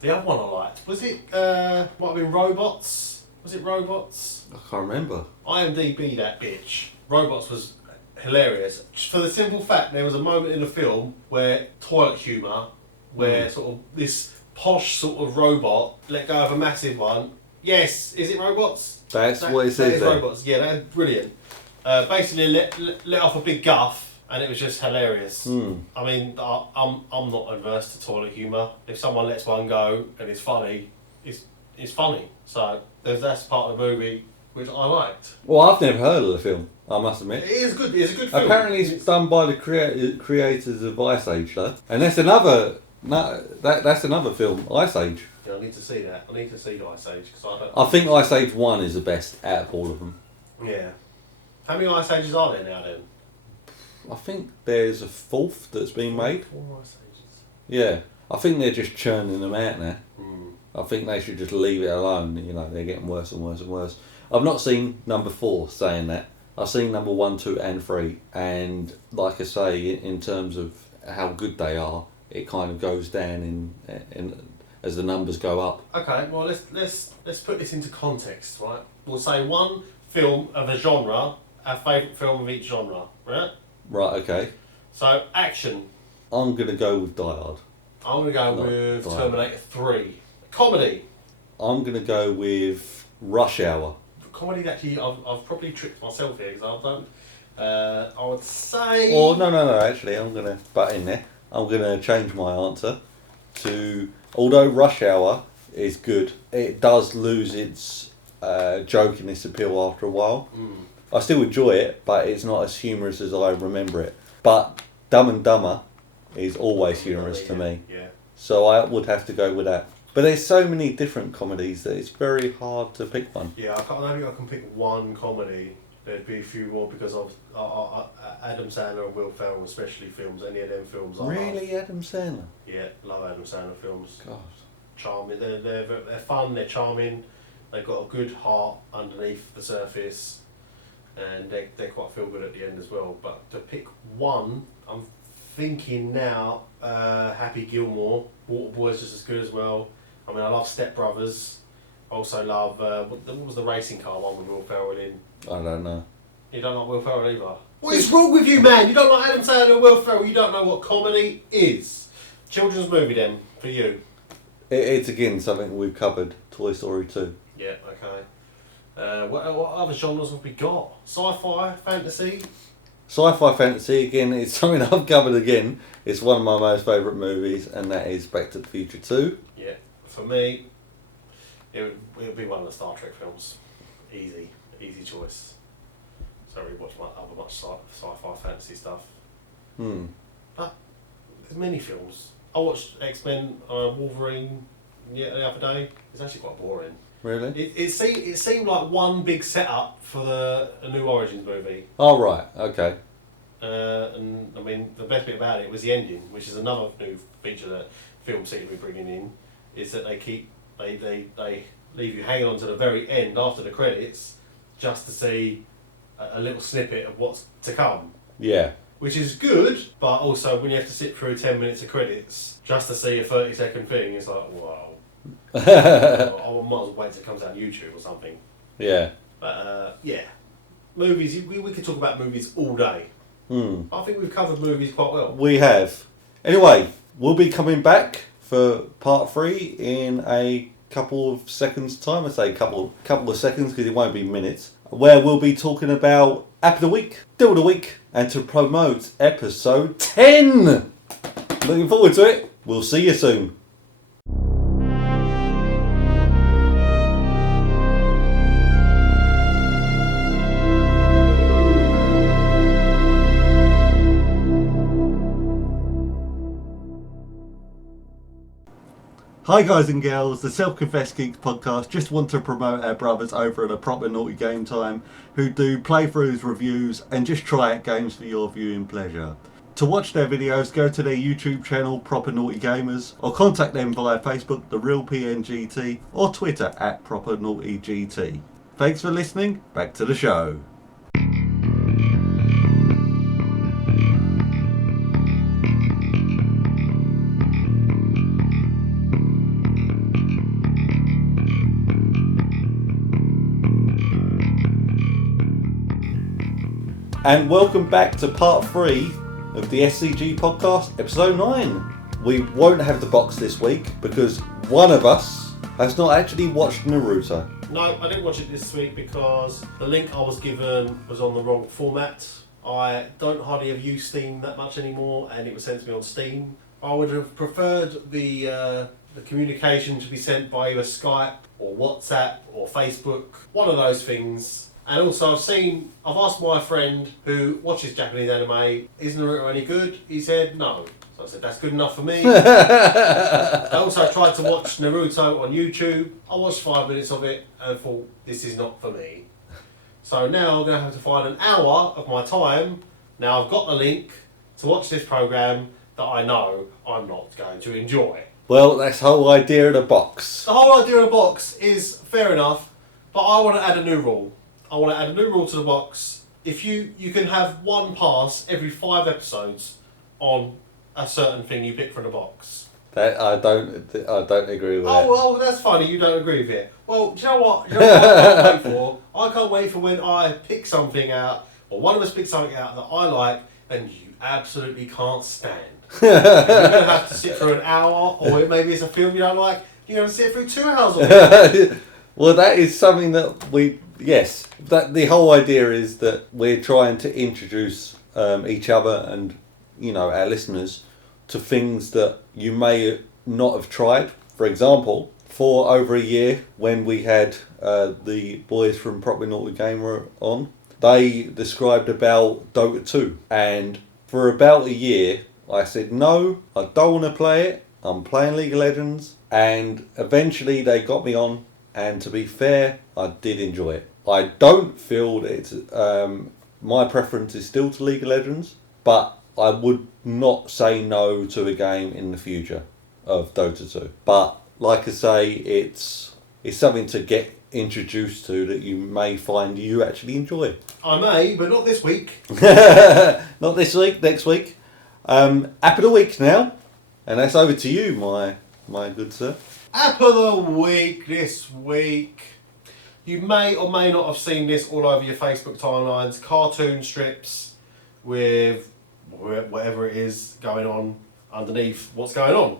The other one I liked, was it, might have been Robots? Was it Robots? I can't remember. IMDb that bitch. Robots was hilarious. Just for the simple fact, there was a moment in the film where toilet humour, where sort of this posh sort of robot let go of a massive one. Yes, is it Robots? What it says there. there. Robots, yeah, that is brilliant. Basically let off a big guff, and it was just hilarious. I mean, I'm not adverse to toilet humour. If someone lets one go and it's funny, it's funny. So that's part of the movie which I liked. Well, I've never heard of the film, I must admit. It is good. It's a good film. Apparently it's done by the creators of Ice Age, though. And that's another film, Ice Age. Yeah, I need to see that. I need to see Ice Age because I think Ice Age 1 is the best out of all of them. Yeah. How many Ice Ages are there now then? I think there's a fourth that's been made. 4 Ice Ages. Yeah. I think they're just churning them out now. I think they should just leave it alone. You know, they're getting worse and worse and worse. I've not seen number 4 saying that. I've seen number 1, 2 and 3. And like I say, in terms of how good they are, it kind of goes down in as the numbers go up. Okay, well let's put this into context, right? We'll say one film of a genre, our favourite film of each genre, right? Right, okay. So action. I'm going to go with Die Hard. I'm going to go with Terminator 3. Comedy. I'm going to go with Rush Hour. Comedy, actually, I've probably tricked myself here because I don't. I would say. Or no. Actually, I'm going to butt in there. I'm going to change my answer to. Although Rush Hour is good, it does lose its jokiness appeal after a while. I still enjoy it, but it's not as humorous as I remember it. But Dumb and Dumber is always humorous to me. Yeah. So I would have to go with that. But there's so many different comedies that it's very hard to pick one. Yeah, I don't think I can pick one comedy. There'd be a few more because of Adam Sandler and Will Ferrell, especially films. Any of them films. Really, Adam Sandler? Yeah, love Adam Sandler films. God. Charming. They're fun. They're charming. They've got a good heart underneath the surface, and they're quite feel good at the end as well. But to pick one, I'm thinking now. Happy Gilmore. Waterboy's just as good as well. I mean, I love Step Brothers. Also love what was the racing car one with Will Ferrell in? I don't know. You don't like Will Ferrell either. What is wrong with you, man? You don't like Adam Sandler and Will Ferrell. You don't know what comedy is. Children's movie then for you. It's again something we've covered. Toy Story 2. Yeah. Okay. What other genres have we got? Sci-fi, fantasy. Sci-fi fantasy again. It's something I've covered again. It's one of my most favourite movies, and that is Back to the Future 2. Yeah. For me, it would be one of the Star Trek films. Easy choice. Sorry, watch much sci-fi fantasy stuff. But there's many films. I watched X-Men, Wolverine, the other day. It's actually quite boring. Really? It seemed like one big setup for a new Origins movie. Oh right, okay. And I mean, the best bit about it was the ending, which is another new feature that film seem to be bringing in, is that they leave you hanging on to the very end after the credits, just to see a little snippet of what's to come. Yeah. Which is good, but also when you have to sit through 10 minutes of credits just to see a 30-second thing, it's like, wow. I might as well wait till it comes out on YouTube or something. Yeah. But yeah, movies. We could talk about movies all day. I think we've covered movies quite well. We have. Anyway, we'll be coming back for part 3 in a couple of seconds' time. I say couple of seconds because it won't be minutes. Where we'll be talking about App of the Week, Deal of the Week, and to promote episode 10. Looking forward to it. We'll see you soon. Hi guys and girls, the Self-Confessed Geeks podcast just want to promote our brothers over at a Proper Naughty Game Time who do playthroughs, reviews and just try out games for your viewing pleasure. To watch their videos, go to their YouTube channel Proper Naughty Gamers or contact them via Facebook, The Real PNGT, or Twitter at Proper Naughty GT. Thanks for listening, back to the show. And welcome back to part 3 of the SCG podcast, episode 9. We won't have the box this week because one of us has not actually watched Naruto. No, I didn't watch it this week because the link I was given was on the wrong format. I don't hardly ever use Steam that much anymore, and it was sent to me on Steam. I would have preferred the communication to be sent by either Skype or WhatsApp or Facebook, one of those things. And also I've asked my friend who watches Japanese anime, is Naruto any good? He said no. So I said, that's good enough for me. I also tried to watch Naruto on YouTube. I watched 5 minutes of it and thought, this is not for me. So now I'm going to have to find an hour of my time. Now I've got the link to watch this program that I know I'm not going to enjoy. Well, that's the whole idea of the box. The whole idea of the box is fair enough, but I want to add a new rule. I want to add a new rule to the box. If you can have one pass every 5 episodes on a certain thing you pick from the box. That I don't agree with that. Oh, that's funny. You don't agree with it. Well, do you know what? You know what I can't wait for? I can't wait for when I pick something out, or one of us picks something out that I like, and you absolutely can't stand. You're going to have to sit through an hour, or maybe it's a film you don't like. You're going to sit through 2 hours of it. Well, that is something that yes. That the whole idea is that we're trying to introduce each other and our listeners to things that you may not have tried. For example, for over a year, when we had the boys from Properly Naughty Gamer on, they described about Dota 2, and for about a year I said no, I don't want to play it, I'm playing League of Legends, and eventually they got me on, and to be fair, I did enjoy it. I don't feel that it's my preference is still to League of Legends, but I would not say no to a game in the future of Dota 2. But like I say, it's something to get introduced to that you may find you actually enjoy. I may, but not this week. Not this week, next week. App of the week now, and that's over to you, my good sir. App of the week this week. You may or may not have seen this all over your Facebook timelines. Cartoon strips with whatever it is going on underneath what's going on.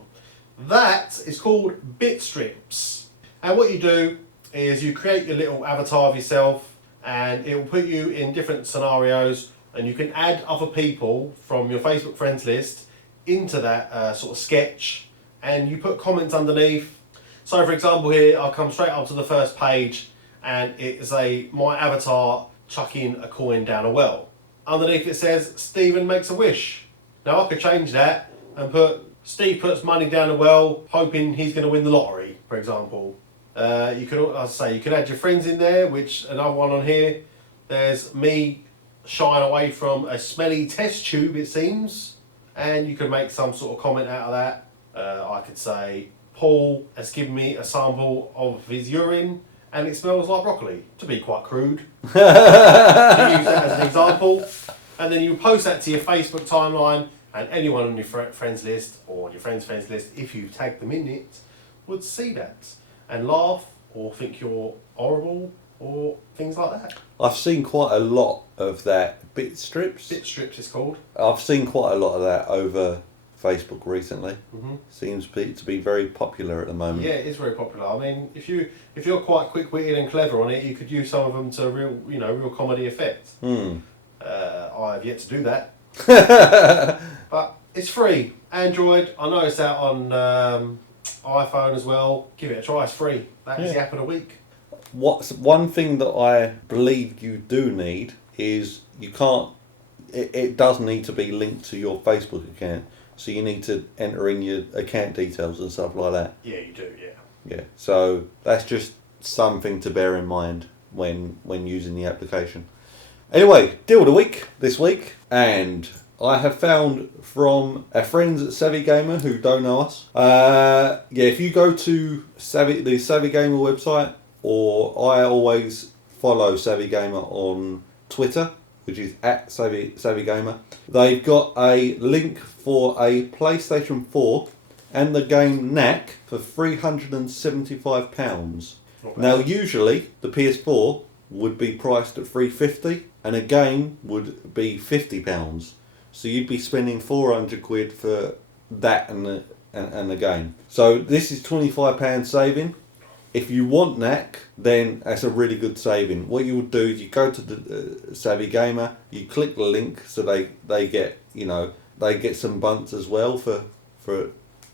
That is called bit strips. And what you do is you create your little avatar of yourself, and it will put you in different scenarios, and you can add other people from your Facebook friends list into that sort of sketch, and you put comments underneath. So for example here, I'll come straight up to the first page, and it is my avatar chucking a coin down a well. Underneath it says, Stephen makes a wish. Now I could change that and put, Steve puts money down a well, hoping he's going to win the lottery, for example. You could add your friends in there, which another one on here, there's me shying away from a smelly test tube, it seems. And you could make some sort of comment out of that. I could say, Paul has given me a sample of his urine, and it smells like broccoli, to be quite crude. To use that as an example. And then you post that to your Facebook timeline, and anyone on your friends list, or your friends' friends list, if you tag them in it, would see that and laugh, or think you're horrible, or things like that. I've seen quite a lot of that. Bit strips? Bit strips it's called. I've seen quite a lot of that over Facebook recently. Mm-hmm. Seems to be very popular at the moment. Yeah, it is very popular. I mean, if you're quite quick-witted and clever on it, you could use some of them to real comedy effect. I have yet to do that, but it's free. Android, I know it's out on iPhone as well. Give it a try. It's free. That is the app of the week. What's one thing that I believe you do need is you can't. It does need to be linked to your Facebook account. So you need to enter in your account details and stuff like that. Yeah, you do, yeah. Yeah, so that's just something to bear in mind when using the application. Anyway, deal of the week this week, and I have found from our friends at Savvy Gamer who don't know us. If you go to the Savvy Gamer website, or I always follow Savvy Gamer on Twitter, which is at Savvy Gamer. They've got a link for a PlayStation 4 and the game Knack for £375. Now, usually the PS4 would be priced at £350 and a game would be £50. So you'd be spending £400 for that and the game. So this is £25 saving. if you want NAC, then that's a really good saving. What you would do is you go to the Savvy Gamer, you click the link, so they get, you know, they get some bunts as well for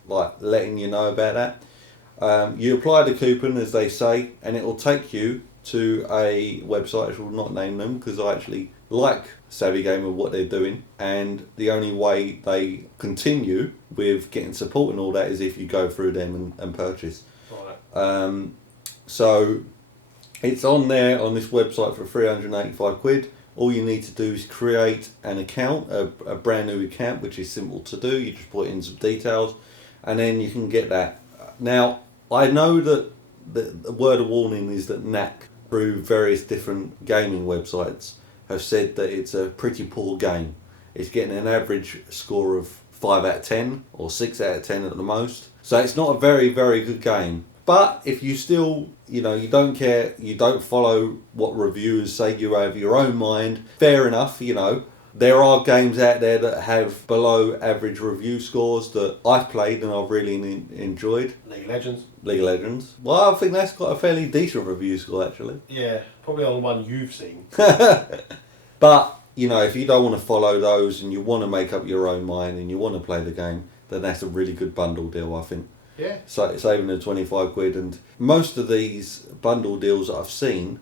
like letting you know about that. You apply the coupon, as they say, and it will take you to a website, which will not name them because I actually like Savvy Gamer, what they're doing, and the only way they continue with getting support and all that is if you go through them and purchase. Right. So it's on there on this website for 385 quid. All you need to do is create an account, a brand new account, which is simple to do. You just put in some details and then you can get that. Now, I know that the word of warning is that NAC, through various different gaming websites, have said that it's a pretty poor game. It's getting an average score of 5 out of 10 or 6 out of 10 at the most. So it's not a very, very good game. But if you still, you know, you don't care, you don't follow what reviewers say, you have your own mind, fair enough, you know. There are games out there that have below average review scores that I've played and I've really enjoyed. League of Legends. League of Legends. Well, I think that's got a fairly decent review score, actually. Yeah, probably on the one you've seen. But, you know, if you don't want to follow those and you want to make up your own mind and you want to play the game, then that's a really good bundle deal, I think. Yeah. So saving the 25 quid, and most of these bundle deals that I've seen,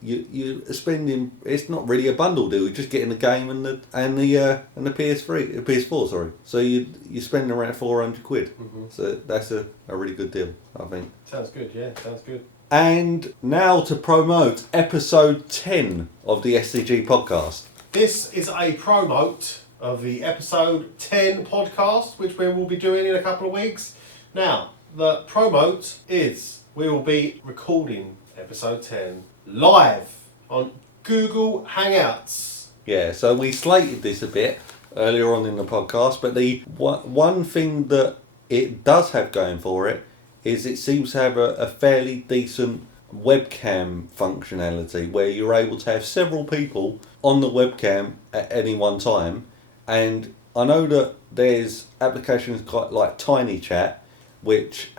you're spending. It's not really a bundle deal. You're just getting the game and the PS4. Sorry. So you're spending around 400 quid. Mm-hmm. So that's a really good deal, I think. Sounds good. Yeah, sounds good. And now to promote episode 10 of the SCG podcast. This is a promote of the episode 10 podcast, which we will be doing in a couple of weeks. Now, the promote is we will be recording episode 10 live on Google Hangouts. Yeah, so we slated this a bit earlier on in the podcast, but the one thing that it does have going for it is it seems to have a fairly decent webcam functionality where you're able to have several people on the webcam at any one time. And I know that there's applications like Tiny Chat which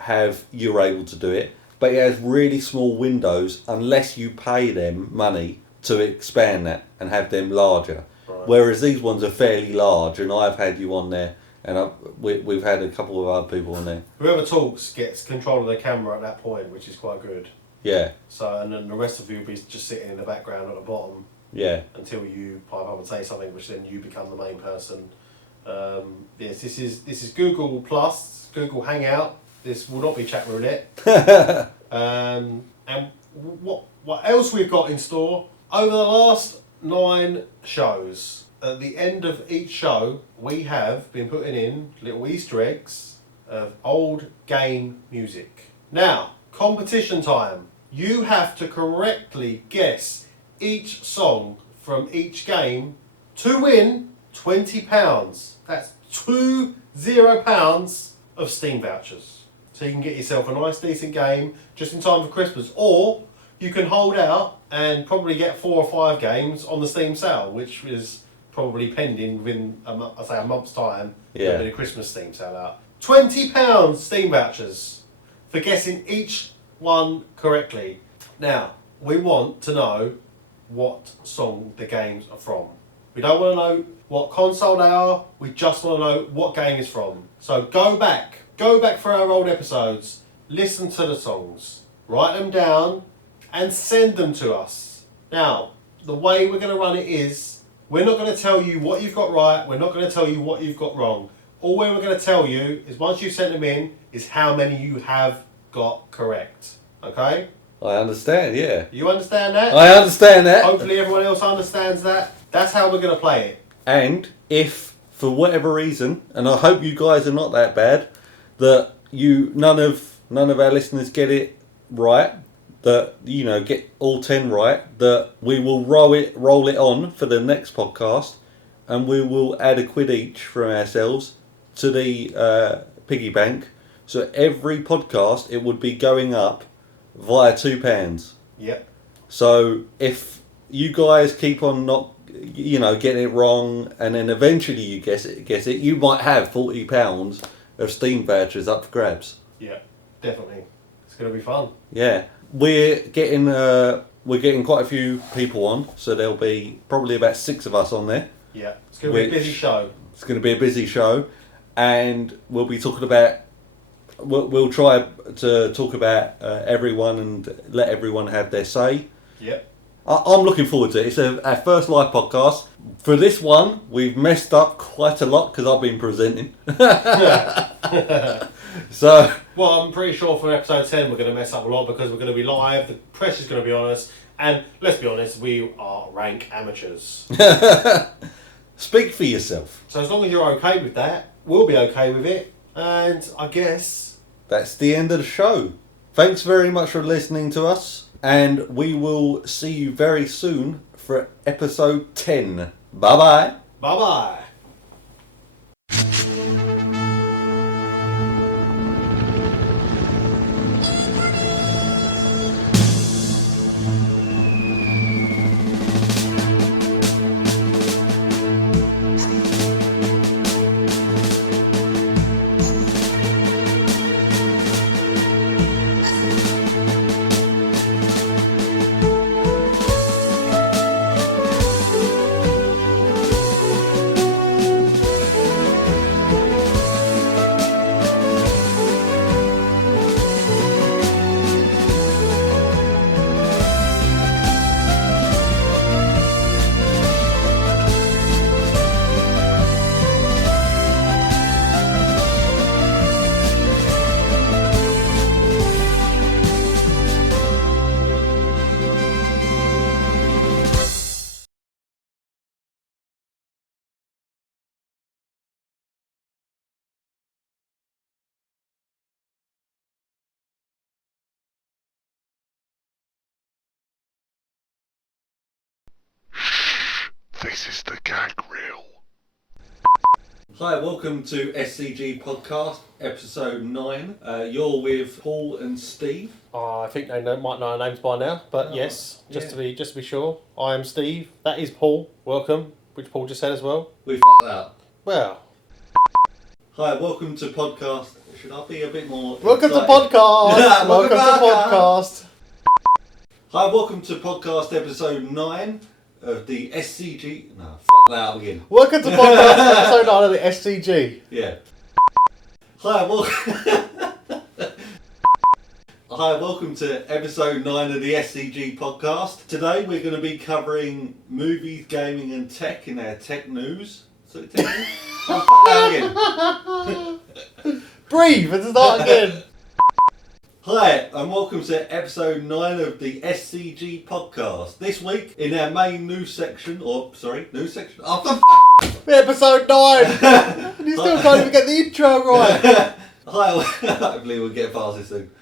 you're able to do it, but it has really small windows unless you pay them money to expand that and have them larger. Right. Whereas these ones are fairly large, and I've had you on there, and we've had a couple of other people on there. Whoever talks gets control of the camera at that point, which is quite good. Yeah. So, and then the rest of you will be just sitting in the background at the bottom. Yeah. Until you pipe up and say something, which then you become the main person. Yes, this is Google Plus, Google Hangout. This will not be chat roulette. And what else we've got in store over the last 9 shows? At the end of each show, we have been putting in little Easter eggs of old game music. Now, competition time. You have to correctly guess each song from each game to win £20. That's £20 of Steam vouchers. So you can get yourself a nice decent game just in time for Christmas, or you can hold out and probably get 4 or 5 games on the Steam sale, which is probably pending within a month's time. Yeah. There'll be a Christmas Steam sale out. £20 Steam vouchers for guessing each one correctly. Now, we want to know what song the games are from. We don't want to know what console they are, we just want to know what game is from. So go back for our old episodes, listen to the songs, write them down and send them to us. Now, the way we're going to run it is, we're not going to tell you what you've got right, we're not going to tell you what you've got wrong. All we're going to tell you is once you've sent them in, is how many you have got correct. Okay? I understand, yeah. You understand that? I understand that. Hopefully everyone else understands that. That's how we're going to play it. And if, for whatever reason, and I hope you guys are not that bad, that none of our listeners get it right, that, you know, get all 10 right, that we will roll it on for the next podcast, and we will add £1 each from ourselves to the piggy bank. So every podcast, it would be going up via £2. Yep. So if you guys keep on not, you know, getting it wrong, and then eventually you guess it, you might have £40 of Steam vouchers up for grabs. Yeah, definitely. It's going to be fun. Yeah, we're getting quite a few people on, so there'll be probably about 6 of us on there. Yeah, it's going to be a busy show. It's going to be a busy show, and we'll be talking about. We'll try to talk about everyone and let everyone have their say. Yep. I'm looking forward to it. It's our first live podcast. For this one, we've messed up quite a lot because I've been presenting. So. Well, I'm pretty sure for episode 10 we're going to mess up a lot because we're going to be live, the pressure's going to be on us, and let's be honest, we are rank amateurs. Speak for yourself. So as long as you're okay with that, we'll be okay with it, and I guess... That's the end of the show. Thanks very much for listening to us, and we will see you very soon for episode 10. Bye-bye. Bye-bye. This is the gag reel. Hi, welcome to SCG Podcast, episode 9. You're with Paul and Steve. I think they might know our names by now, but yes, just to be sure, I am Steve. That is Paul. Welcome, which Paul just said as well. We f***ed up. Well, Hi, welcome to podcast. Should I be a bit more welcome to excited? podcast. Welcome to podcast. Hi, welcome to podcast episode 9 of the SCG. No, f*** that up again. Welcome to podcast episode 9 of the SCG. Yeah. Hi, Hi, welcome to episode 9 of the SCG podcast. Today we're going to be covering movies, gaming and tech in our tech news. So tech news? Oh, f*** that again. Breathe and start again. Hi, and welcome to episode 9 of the SCG podcast. This week, in our main news section, Oh, Episode 9. And you still can't even get the intro right. Hi, hopefully we'll get past this soon.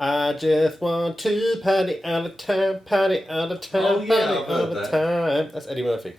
I just want to party out of time, party out of time, Oh, yeah, party I've heard out of that. time. That's Eddie Murphy.